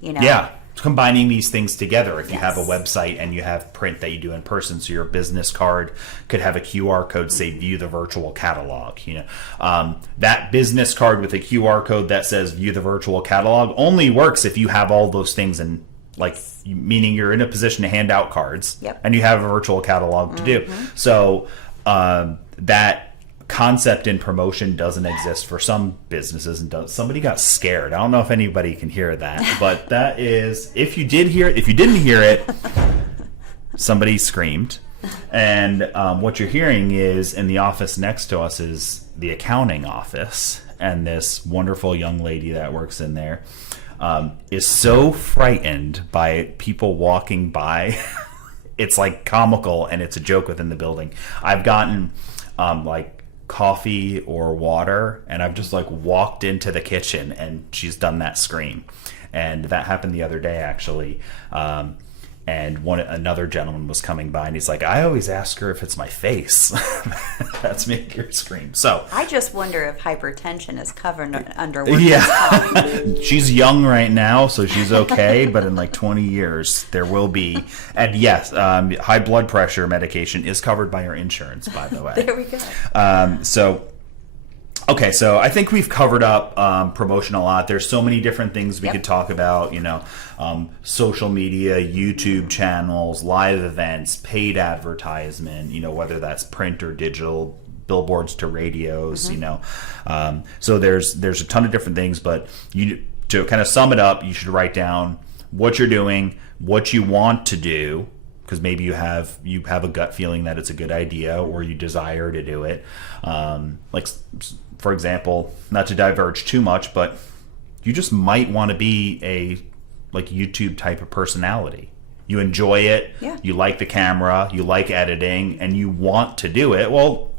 Yeah. Combining these things together. If you have a website and you have print that you do in person, so your business card could have a QR code, say view the virtual catalog. That business card with a QR code that says view the virtual catalog only works if you have all those things, and meaning you're in a position to hand out cards and you have a virtual catalog to do. So that concept in promotion doesn't exist for some businesses, and somebody got scared. I don't know if anybody can hear that, but that is, if you didn't hear it, somebody screamed. And what you're hearing is, in the office next to us is the accounting office, and this wonderful young lady that works in there is so frightened by people walking by. It's like comical, and it's a joke within the building. I've gotten coffee or water, and I've just walked into the kitchen and she's done that scream. And that happened the other day, actually. And another gentleman was coming by, and he's like, I always ask her if it's my face that's making her scream. So I just wonder if hypertension is covered under workers' comp. She's young right now, so she's okay, but in 20 years there will be. And yes, high blood pressure medication is covered by your insurance, by the way. There we go. Okay, so I think we've covered up promotion a lot. There's so many different things we could talk about, social media, YouTube channels, live events, paid advertisement, whether that's print or digital, billboards to radios, So there's a ton of different things, but to kind of sum it up, you should write down what you're doing, what you want to do, because maybe you have a gut feeling that it's a good idea, or you desire to do it. For example, not to diverge too much, but you just might want to be a like YouTube type of personality. You enjoy it, Yeah. you like the camera, you like editing, and you want to do it. Well,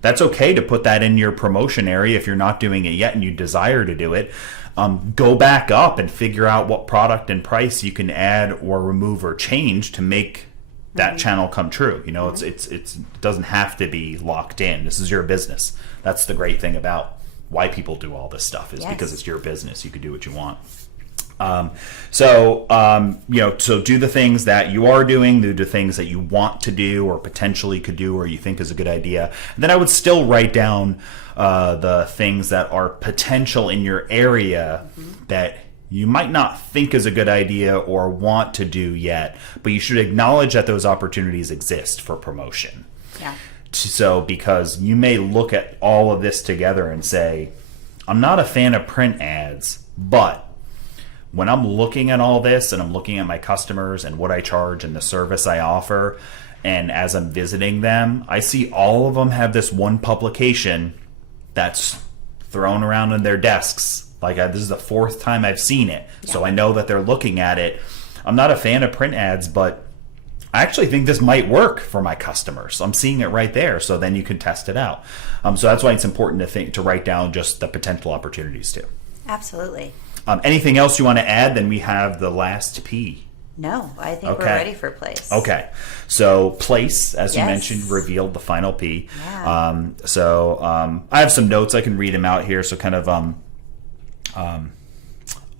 that's okay to put that in your promotion area if you're not doing it yet and you desire to do it. Go back up and figure out what product and price you can add or remove or change to make that channel come true. You know, it doesn't have to be locked in. This is your business. That's the great thing about why people do all this stuff is because it's your business. You can do what you want. So do the things that you are doing, do the things that you want to do or potentially could do or you think is a good idea. And then I would still write down the things that are potential in your area that you might not think is a good idea or want to do yet, but you should acknowledge that those opportunities exist for promotion. Yeah. So, because you may look at all of this together and say, I'm not a fan of print ads, but when I'm looking at all this and I'm looking at my customers and what I charge and the service I offer, and as I'm visiting them, I see all of them have this one publication that's thrown around on their desks. Like this is the fourth time I've seen it. Yeah. So I know that they're looking at it. I'm not a fan of print ads, but I actually think this might work for my customers. I'm seeing it right there. So then you can test it out. So that's why it's important to write down just the potential opportunities too. Absolutely. Anything else you want to add? Then we have the last P. No, I think we're ready for place. Okay. So place, as you mentioned, revealed the final P. Yeah. I have some notes. I can read them out here. So kind of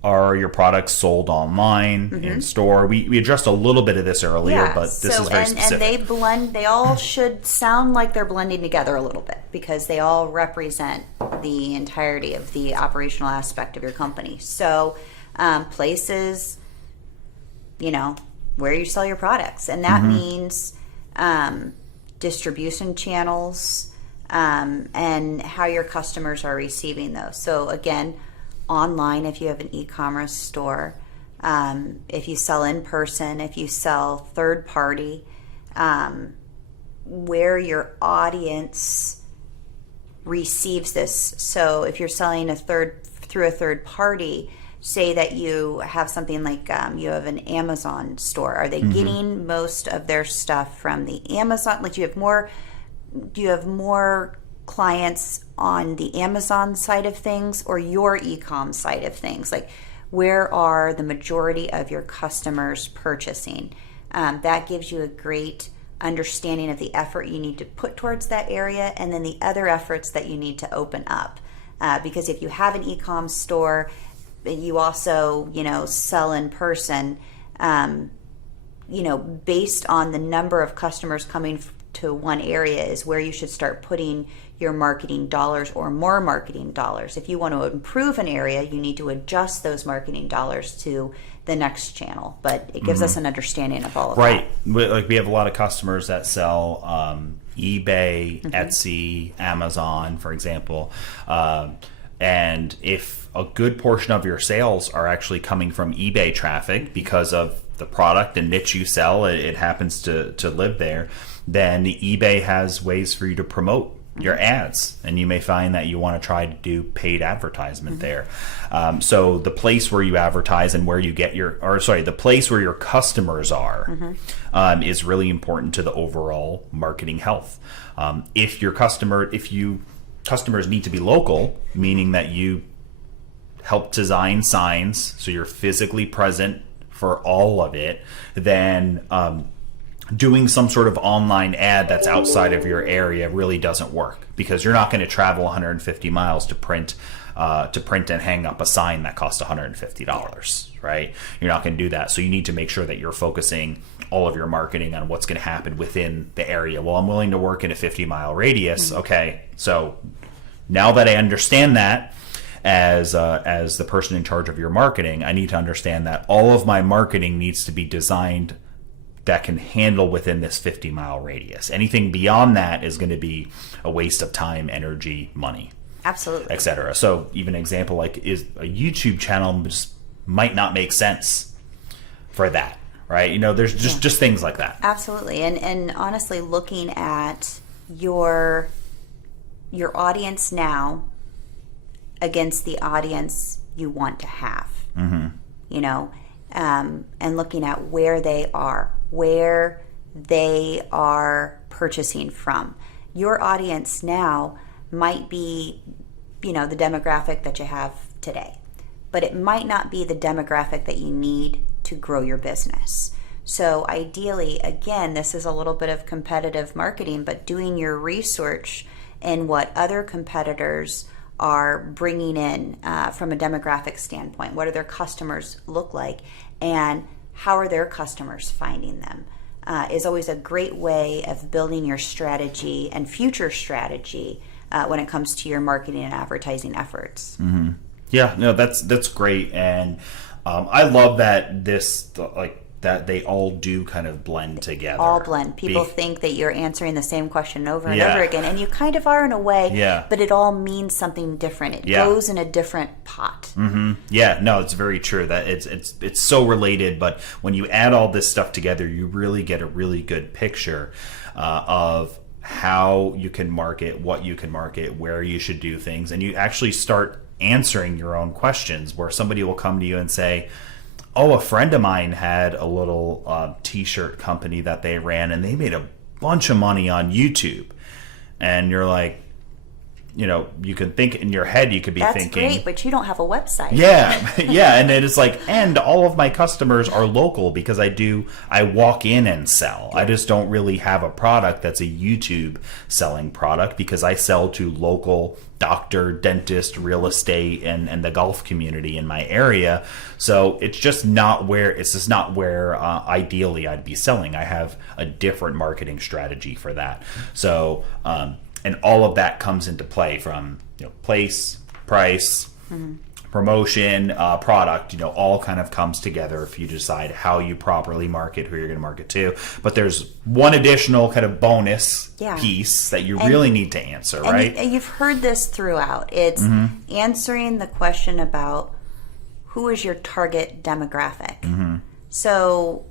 are your products sold online, in store? We addressed a little bit of this earlier, but this is very specific. And they all should sound like they're blending together a little bit because they all represent the entirety of the operational aspect of your company. So places, where you sell your products. And that means distribution channels and how your customers are receiving those. So again, online if you have an e-commerce store, if you sell in person, if you sell third party, where your audience receives this. So if you're selling through a third party, say that you have something like you have an Amazon store. Are they getting most of their stuff from the Amazon? Like do you have more clients on the Amazon side of things or your e-com side of things? Like where are the majority of your customers purchasing? That gives you a great understanding of the effort you need to put towards that area and then the other efforts that you need to open up. Because if you have an e-com store, you also, sell in person, based on the number of customers coming to one area is where you should start putting your marketing dollars or more marketing dollars. If you want to improve an area, you need to adjust those marketing dollars to the next channel. But it gives us an understanding of all of that. Right. Like we have a lot of customers that sell eBay, Etsy, Amazon, for example. And if a good portion of your sales are actually coming from eBay traffic because of the product and niche you sell, it happens to live there, then eBay has ways for you to promote your ads, and you may find that you want to try to do paid advertisement there. So the place where you advertise and where you get the place where your customers are is really important to the overall marketing health. If customers need to be local, meaning that you help design signs so you're physically present for all of it, then doing some sort of online ad that's outside of your area really doesn't work because you're not going to travel 150 miles to print and hang up a sign that costs $150, right? You're not going to do that. So you need to make sure that you're focusing all of your marketing on what's going to happen within the area. Well, I'm willing to work in a 50-mile radius. Okay, so now that I understand that, as the person in charge of your marketing, I need to understand that all of my marketing needs to be designed that can handle within this 50-mile radius. Anything beyond that is going to be a waste of time, energy, money, absolutely, etc. So even an example like is a YouTube channel just might not make sense for that, right? There's just things like that. Absolutely. And honestly, looking at your audience now against the audience you want to have, and looking at where they are purchasing from. Your audience now might be, the demographic that you have today, but it might not be the demographic that you need to grow your business. So ideally, again, this is a little bit of competitive marketing, but doing your research in what other competitors are bringing in from a demographic standpoint. What do their customers look like, and how are their customers finding them? Is always a great way of building your strategy and future strategy when it comes to your marketing and advertising efforts. Mm-hmm. Yeah, no, that's great, and I love that that they all do kind of blend together. All blend. People think that you're answering the same question over and over again, and you kind of are in a way, but it all means something different. It goes in a different pot. Mm-hmm. Yeah, no, it's very true. That it's so related, but when you add all this stuff together, you really get a really good picture of how you can market, what you can market, where you should do things, and you actually start answering your own questions, where somebody will come to you and say, oh, a friend of mine had a little t-shirt company that they ran, and they made a bunch of money on YouTube. And you're like, you can think in your head, you could be thinking, that's great, but you don't have a website. Yeah. And it is like, and all of my customers are local because I walk in and sell. I just don't really have a product that's a YouTube selling product, because I sell to local doctor, dentist, real estate, and the golf community in my area. So it's just not where ideally I'd be selling. I have a different marketing strategy for that. So, and all of that comes into play from place, price, promotion, product. All kind of comes together if you decide how you properly market, who you're going to market to. But there's one additional kind of bonus piece that you really need to answer, right? And you've heard this throughout. It's answering the question about who is your target demographic. Mm-hmm. So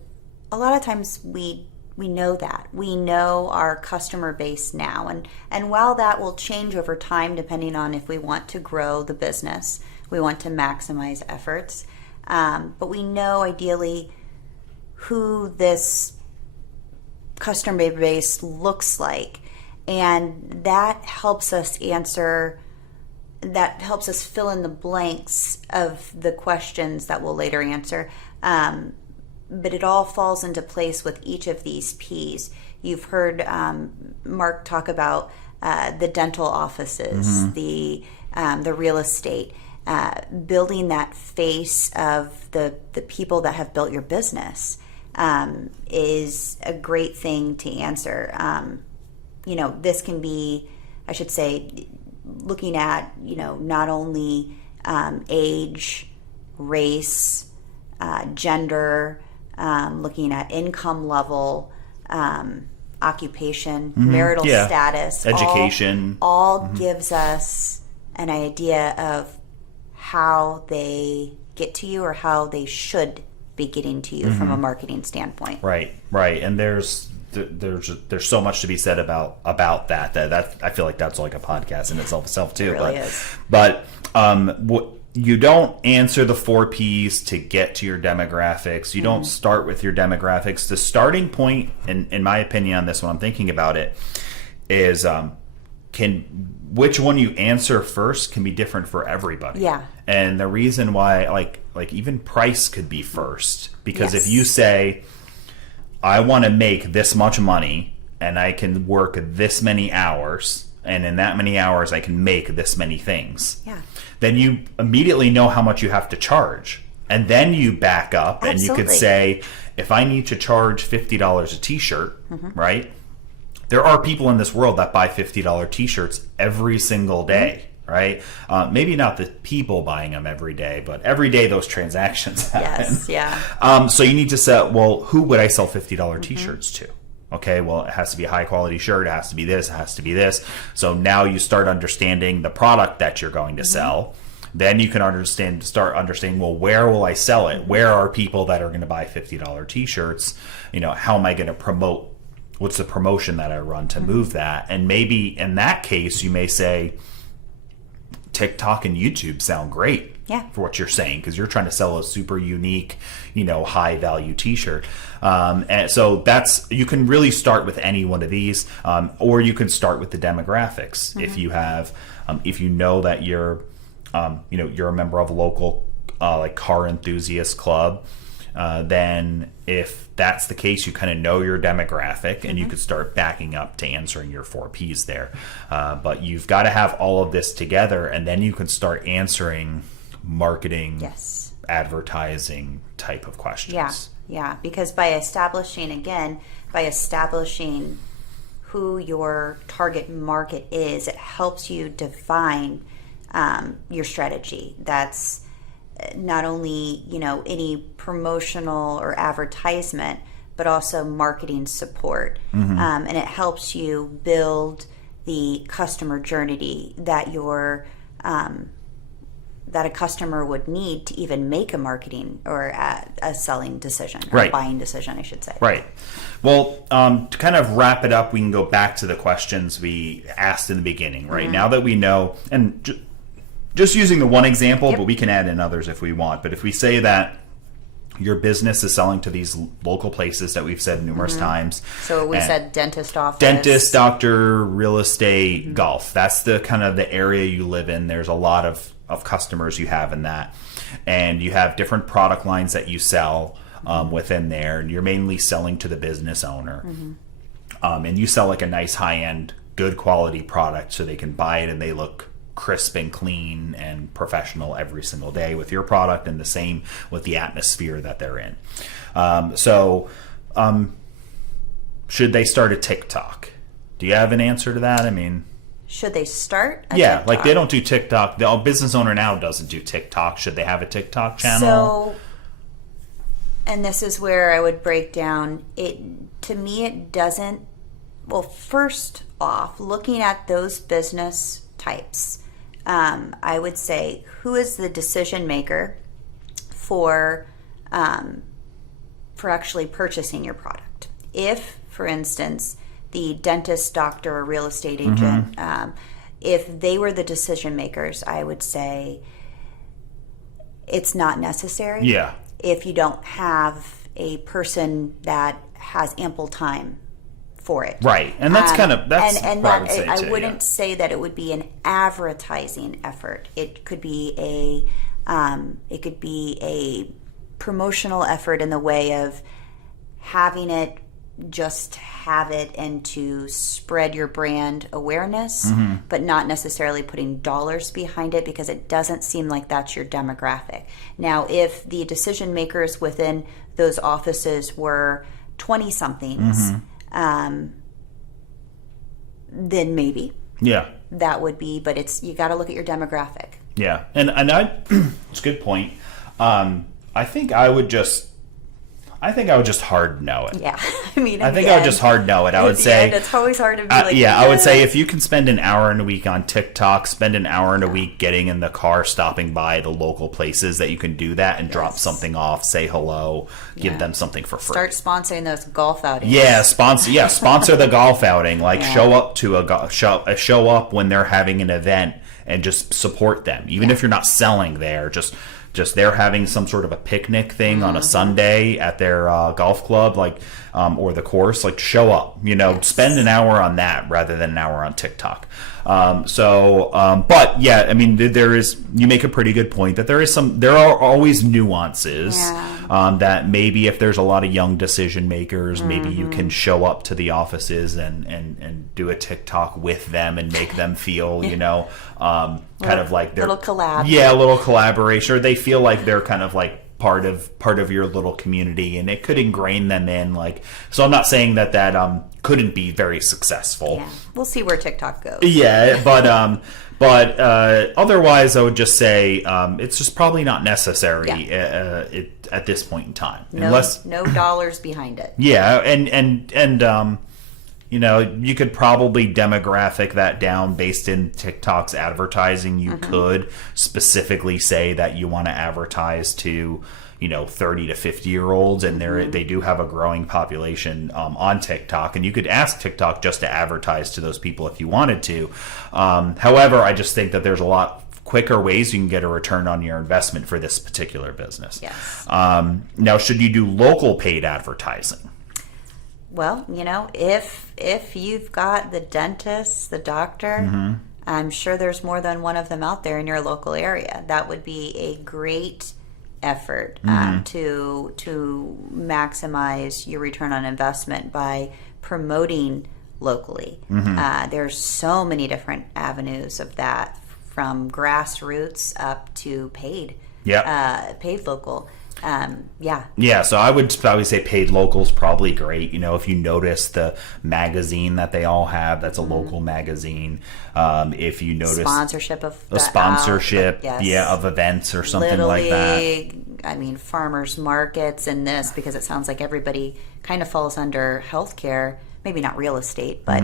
a lot of times we know that. We know our customer base now. And while that will change over time, depending on if we want to grow the business, we want to maximize efforts, but we know ideally who this customer base looks like. And that helps us fill in the blanks of the questions that we'll later answer. But it all falls into place with each of these P's. You've heard Mark talk about the dental offices, the real estate, building that face of the people that have built your business is a great thing to answer. This can be, I should say, looking at, not only age, race, gender, looking at income level, occupation, marital status, education, all gives us an idea of how they get to you, or how they should be getting to you from a marketing standpoint. Right. And there's so much to be said about that I feel like that's like a podcast in itself too. It really is. But you don't answer the 4 Ps to get to your demographics. You don't start with your demographics. The starting point, in my opinion on this when I'm thinking about it, is which one you answer first can be different for everybody. Yeah. And the reason why, like even price could be first, because if you say, I want to make this much money and I can work this many hours, and in that many hours I can make this many things, then you immediately know how much you have to charge. And then you back up and you could say, if I need to charge $50 a t-shirt, right? There are people in this world that buy $50 t-shirts every single day, right? Maybe not the people buying them every day, but every day those transactions happen. Yes, so you need to say, well, who would I sell $50 t-shirts to? Okay, well, it has to be a high quality shirt. It has to be this. It has to be this. So now you start understanding the product that you're going to sell. Then you can start understanding, well, where will I sell it? Where are people that are going to buy $50 t-shirts? How am I going to promote? What's the promotion that I run to move that? And maybe in that case, you may say, TikTok and YouTube sound great. Yeah. For what you're saying, because you're trying to sell a super unique, high value T-shirt, and so you can really start with any one of these, or you can start with the demographics. If you have, if you know that you're a member of a local like car enthusiast club, then if that's the case, you kind of know your demographic, and you could start backing up to answering your 4 Ps there. But you've got to have all of this together, and then you can start answering marketing, advertising type of questions. Yeah, because by establishing who your target market is, it helps you define your strategy. That's not only, any promotional or advertisement, but also marketing support. And it helps you build the customer journey that that a customer would need to even make a marketing or a selling decision, or a buying decision, I should say. Right. Well, to kind of wrap it up, we can go back to the questions we asked in the beginning, right? Now that we know, and just using the one example, but we can add in others if we want. But if we say that your business is selling to these local places that we've said numerous times. So we said dentist office. Dentist, doctor, real estate, golf. That's the kind of the area you live in. There's a lot of customers you have in that. And you have different product lines that you sell within there. And you're mainly selling to the business owner. And you sell like a nice high-end, good quality product so they can buy it and they look crisp and clean and professional every single day with your product, and the same with the atmosphere that they're in. Should they start a TikTok? Do you have an answer to that? I mean, should they start a TikTok? TikTok? Like they don't do TikTok. The business owner now doesn't do TikTok. Should they have a TikTok channel? So, and this is where I would break down it. To me, it doesn't. Well, first off, looking at those business types, I would say, who is the decision maker for actually purchasing your product? If, for instance, the dentist, doctor, or real estate agent, if they were the decision makers, I would say it's not necessary. Yeah. If you don't have a person that has ample time for it. Right. And that's I wouldn't say that it would be an advertising effort. It could be a promotional effort in the way of having it, just have it, and to spread your brand awareness, but not necessarily putting dollars behind it, because it doesn't seem like that's your demographic. Now, if the decision makers within those offices were 20-somethings, then maybe. Yeah. That would be, but you got to look at your demographic. Yeah. And it's a good point. I think I would just hard no it. Yeah. I mean, I think I would just hard no it. I would say it's always hard to be like, I would say if you can spend an hour in a week on TikTok, spend an hour in a week getting in the car, stopping by the local places that you can do that and drop something off, say hello, give them something for free. Start sponsoring those golf outings. Yeah, sponsor the golf outing. Like show up to show up when they're having an event and just support them. Even if you're not selling there, just they're having some sort of a picnic thing on a Sunday at their golf club, like or the course, like show up, spend an hour on that rather than an hour on TikTok. But yeah, I mean, you make a pretty good point that there are always nuances that maybe if there's a lot of young decision makers, maybe you can show up to the offices and do a TikTok with them and make them feel, kind of like they're little collab. Yeah, a little collaboration. Or they feel like they're kind of like part of your little community, and it could ingrain them in. Like, so I'm not saying that couldn't be very successful. Yeah, we'll see where TikTok goes. Yeah, but otherwise, I would just say it's just probably not necessary at this point in time, unless no dollars behind it. Yeah, and you could probably demographic that down based in TikTok's advertising. You could specifically say that you want to advertise to 30 to 50-year-olds, and they do have a growing population on TikTok, and you could ask TikTok just to advertise to those people if you wanted to. However, I just think that there's a lot quicker ways you can get a return on your investment for this particular business. Yes. Now, should you do local paid advertising? Well, if you've got the dentist, the doctor, I'm sure there's more than one of them out there in your local area. That would be a great effort to maximize your return on investment by promoting locally. There's so many different avenues of that, from grassroots up to paid. Paid local. Yeah, so I would probably say paid local is probably great. If you notice the magazine that they all have, that's a local magazine. If you notice sponsorship of a sponsorship, yes. Of events or something Little like that. League, farmers markets, and this, because it sounds like everybody kind of falls under healthcare, maybe not real estate, but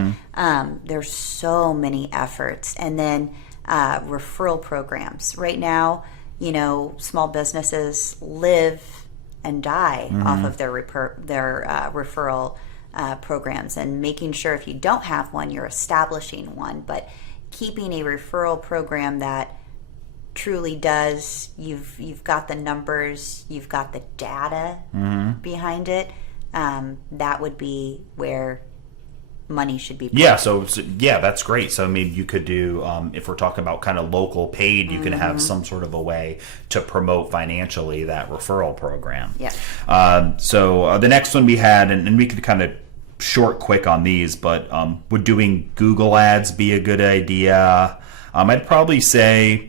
there's so many efforts. And then referral programs. Right now, small businesses live and die off of their referral programs, and making sure if you don't have one, you're establishing one. But keeping a referral program that truly does, you've got the numbers, you've got the data behind it, that would be where money should be put. So that's great. So maybe you could do, if we're talking about kind of local paid, you can have some sort of a way to promote financially that referral program. So the next one we had, and we could kind of quick on these, but would doing Google ads be a good idea? I'd probably say,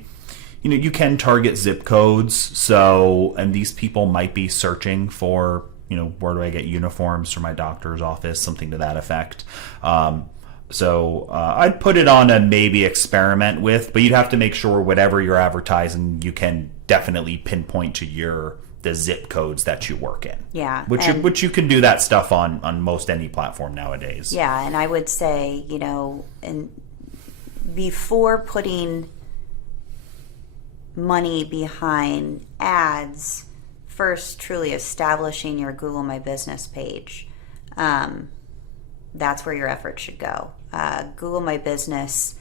you can target zip codes, and these people might be searching for, where do I get uniforms for my doctor's office, something to that effect. So I'd put it on a maybe experiment with, but you'd have to make sure whatever you're advertising, you can definitely pinpoint to the zip codes that you work in. Which you can do that stuff on most any platform nowadays. And I would say, and before putting money behind ads, first truly establishing your Google My Business page. That's where your effort should go. Google My Business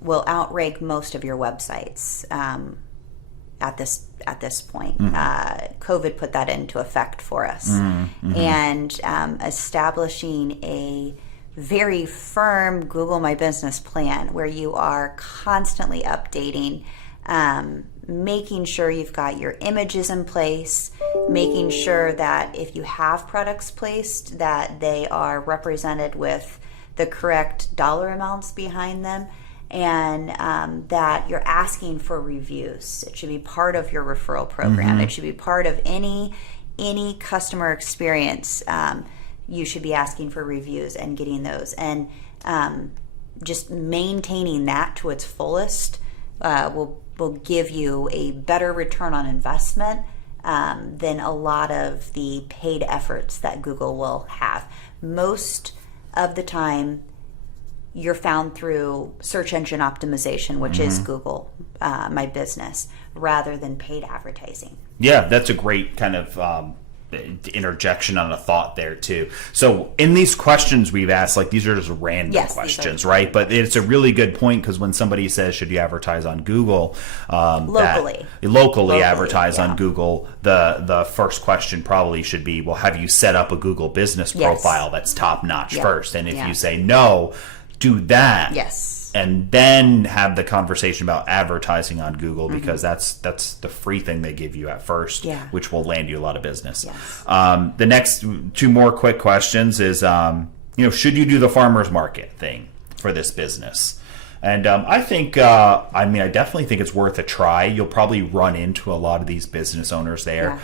will outrank most of your websites at this point. COVID put that into effect for us. And establishing a very firm Google My Business plan where you are constantly updating, making sure you've got your images in place, making sure that if you have products placed, that they are represented with the correct dollar amounts behind them, and that you're asking for reviews. It should be part of your referral program. It should be part of any customer experience. You should be asking for reviews and getting those, and just maintaining that to its fullest will give you a better return on investment than a lot of the paid efforts that Google will have. Most of the time, you're found through search engine optimization, which is Google My Business, rather than paid advertising. Yeah, that's a great kind of interjection on a thought there too. So in these questions we've asked, these are just random questions, right? But it's a really good point, because when somebody says, should you advertise on Google, locally advertise on Google, the first question probably should be, well, have you set up a Google business profile that's top notch first? And if you say no, do that. And then have the conversation about advertising on Google, because that's the free thing they give you at first, which will land you a lot of business. The next two more quick questions is, should you do the farmer's market thing for this business? And I think, I definitely think it's worth a try. You'll probably run into a lot of these business owners there.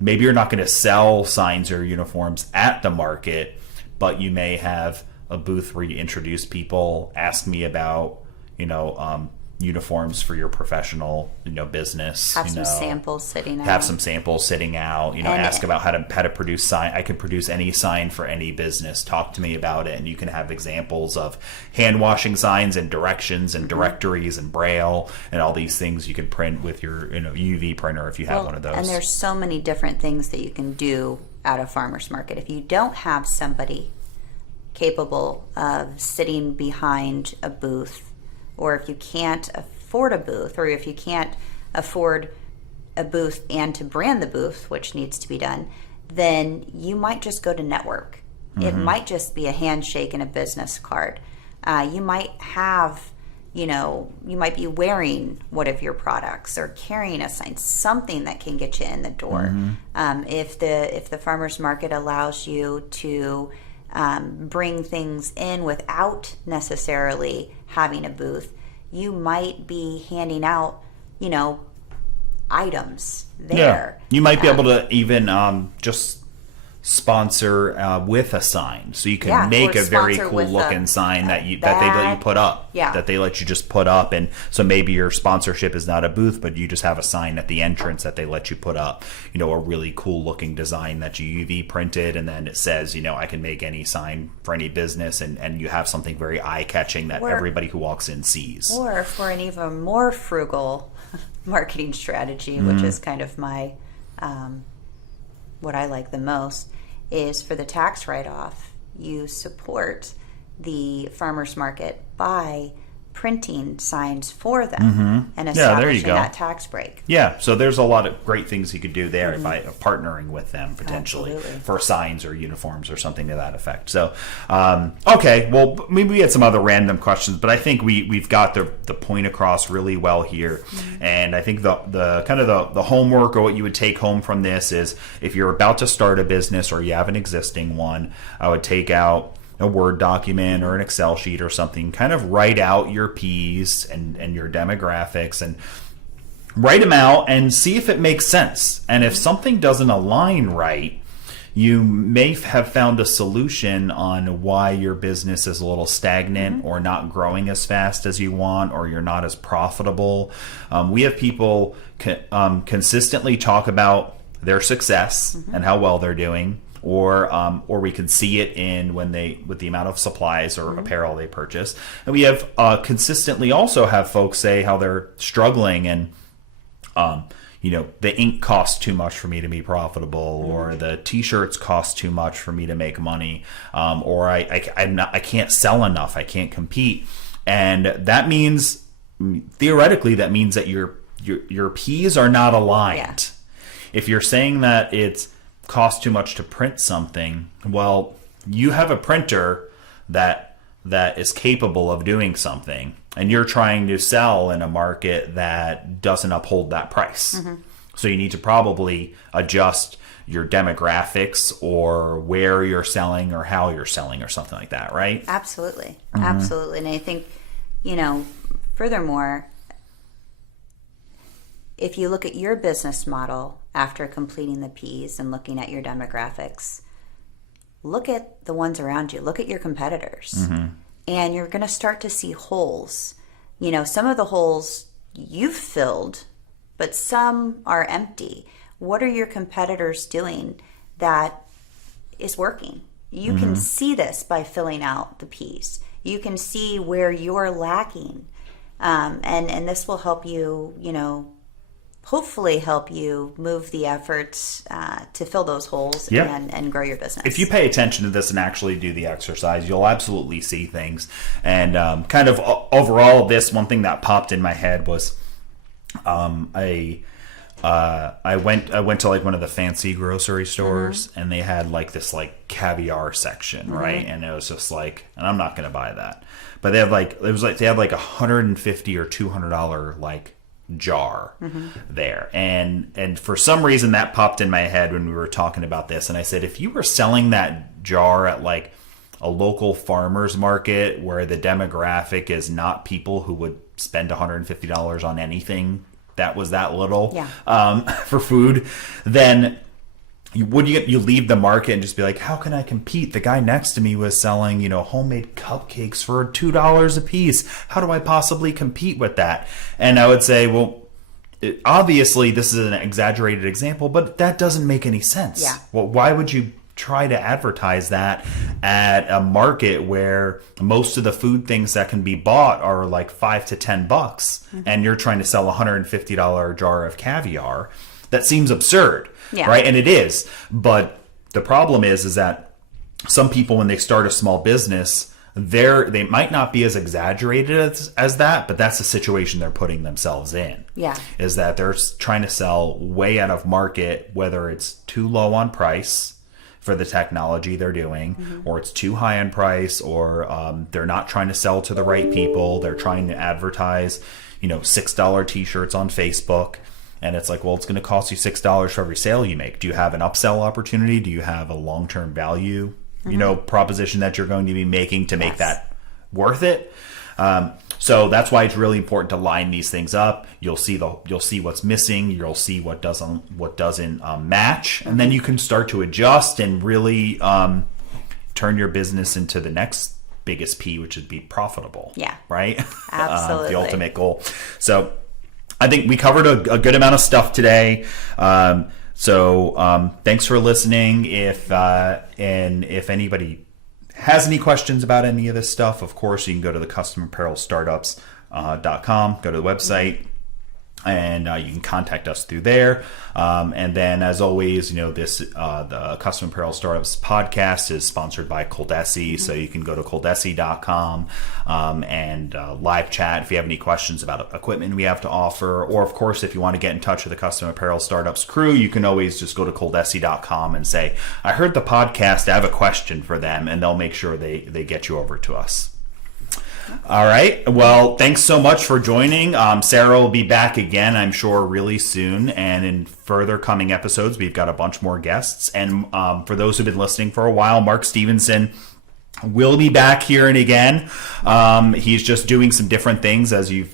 Maybe you're not going to sell signs or uniforms at the market, but you may have a booth where you introduce people, ask me about, uniforms for your professional, business. Have some samples sitting out. Have some samples sitting out. Ask about how to produce sign. I can produce any sign for any business. Talk to me about it, and you can have examples of hand washing signs and directions and directories and braille and all these things you can print with your UV printer if you have one of those. And there's so many different things that you can do at a farmer's market. If you don't have somebody capable of sitting behind a booth, or if you can't afford a booth, or if you can't afford a booth and to brand the booth, which needs to be done, then you might just go to network. It might just be a handshake and a business card. You might have, you might be wearing one of your products or carrying a sign, something that can get you in the door. If the farmers market allows you to bring things in without necessarily having a booth, you might be handing out, items there. Yeah. You might be able to even just sponsor with a sign, so you can make a very cool looking sign that they let you put up, that they let you just put up. And so maybe your sponsorship is not a booth, but you just have a sign at the entrance that they let you put up, a really cool looking design that you UV printed, and then it says, I can make any sign for any business, and you have something very eye catching that everybody who walks in sees. Or for an even more frugal marketing strategy, which is kind of my what I like the most, is for the tax write-off, you support the farmers market by printing signs for them and establishing that tax break. Yeah, so there's a lot of great things you could do there by partnering with them potentially for signs or uniforms or something to that effect. So, okay, well, maybe we had some other random questions, but I think we've got the point across really well here. And I think the kind of the homework, or what you would take home from this, is if you're about to start a business or you have an existing one, I would take out a Word document or an Excel sheet or something, kind of write out your P's and your demographics, and write them out and see if it makes sense. And if something doesn't align right, you may have found a solution on why your business is a little stagnant or not growing as fast as you want, or you're not as profitable. We have people consistently talk about their success and how well they're doing. Or we can see it with the amount of supplies or apparel they purchase. And we have consistently also have folks say how they're struggling, and the ink costs too much for me to be profitable, or the T-shirts cost too much for me to make money, or I can't sell enough, I can't compete. And that means, theoretically, that means that your P's are not aligned. Yeah. If you're saying that it's cost too much to print something, well, you have a printer that is capable of doing something, and you're trying to sell in a market that doesn't uphold that price. So you need to probably adjust your demographics, or where you're selling, or how you're selling, or something like that, right? Absolutely. Absolutely. And I think, furthermore, if you look at your business model after completing the P's and looking at your demographics, look at the ones around you. Look at your competitors. And you're going to start to see holes. Some of the holes you've filled, but some are empty. What are your competitors doing that is working? You can see this by filling out the P's. You can see where you're lacking. And this will help you, hopefully help you move the efforts to fill those holes and grow your business. If you pay attention to this and actually do the exercise, you'll absolutely see things. And kind of overall, this one thing that popped in my head was I went to like one of the fancy grocery stores, and they had like this like caviar section, right? And it was just like, and I'm not going to buy that, but they have like, it was like they had like $150 or $200 like jar there, and for some reason that popped in my head when we were talking about this, and I said, if you were selling that jar at like a local farmer's market where the demographic is not people who would spend $150 on anything that was that little for food, then you leave the market and just be like, how can I compete? The guy next to me was selling, homemade cupcakes for $2 a piece. How do I possibly compete with that? And I would say, well, obviously this is an exaggerated example, but that doesn't make any sense. Yeah. Well, why would you try to advertise that at a market where most of the food things that can be bought are like $5 to $10, and you're trying to sell a $150 jar of caviar? That seems absurd. Yeah. Right. And it is. But the problem is that some people, when they start a small business, they might not be as exaggerated as that, but that's the situation they're putting themselves in. Yeah. Is that they're trying to sell way out of market, whether it's too low on price for the technology they're doing, or it's too high on price, or they're not trying to sell to the right people. They're trying to advertise, $6 t-shirts on Facebook. And it's like, well, it's going to cost you $6 for every sale you make. Do you have an upsell opportunity? Do you have a long-term value, proposition that you're going to be making to make that worth it? So that's why it's really important to line these things up. You'll see what's missing. You'll see what doesn't match, and then you can start to adjust and really turn your business into the next biggest P, which would be profitable. Yeah, right. Absolutely, the ultimate goal. So I think we covered a good amount of stuff today. So thanks for listening. If anybody has any questions about any of this stuff, of course, you can go to the customapparelstartups.com, go to the website, and you can contact us through there. And then, as always, the Custom Apparel Startups podcast is sponsored by ColDesi, so you can go to ColDesi.com and live chat if you have any questions about equipment we have to offer. Or, of course, if you want to get in touch with the Custom Apparel Startups crew, you can always just go to ColDesi.com and say, I heard the podcast, I have a question for them, and they'll make sure they get you over to us. All right. Well, thanks so much for joining. Sarah will be back again, I'm sure, really soon. And in further coming episodes, we've got a bunch more guests. And for those who've been listening for a while, Mark Stevenson will be back here and again. He's just doing some different things, as you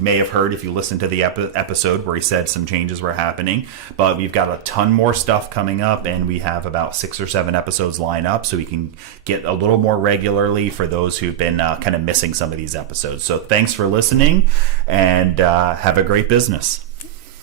may have heard if you listened to the episode where he said some changes were happening. But we've got a ton more stuff coming up, and we have about 6 or 7 episodes lined up, so we can get a little more regularly for those who've been kind of missing some of these episodes. So thanks for listening, and have a great business.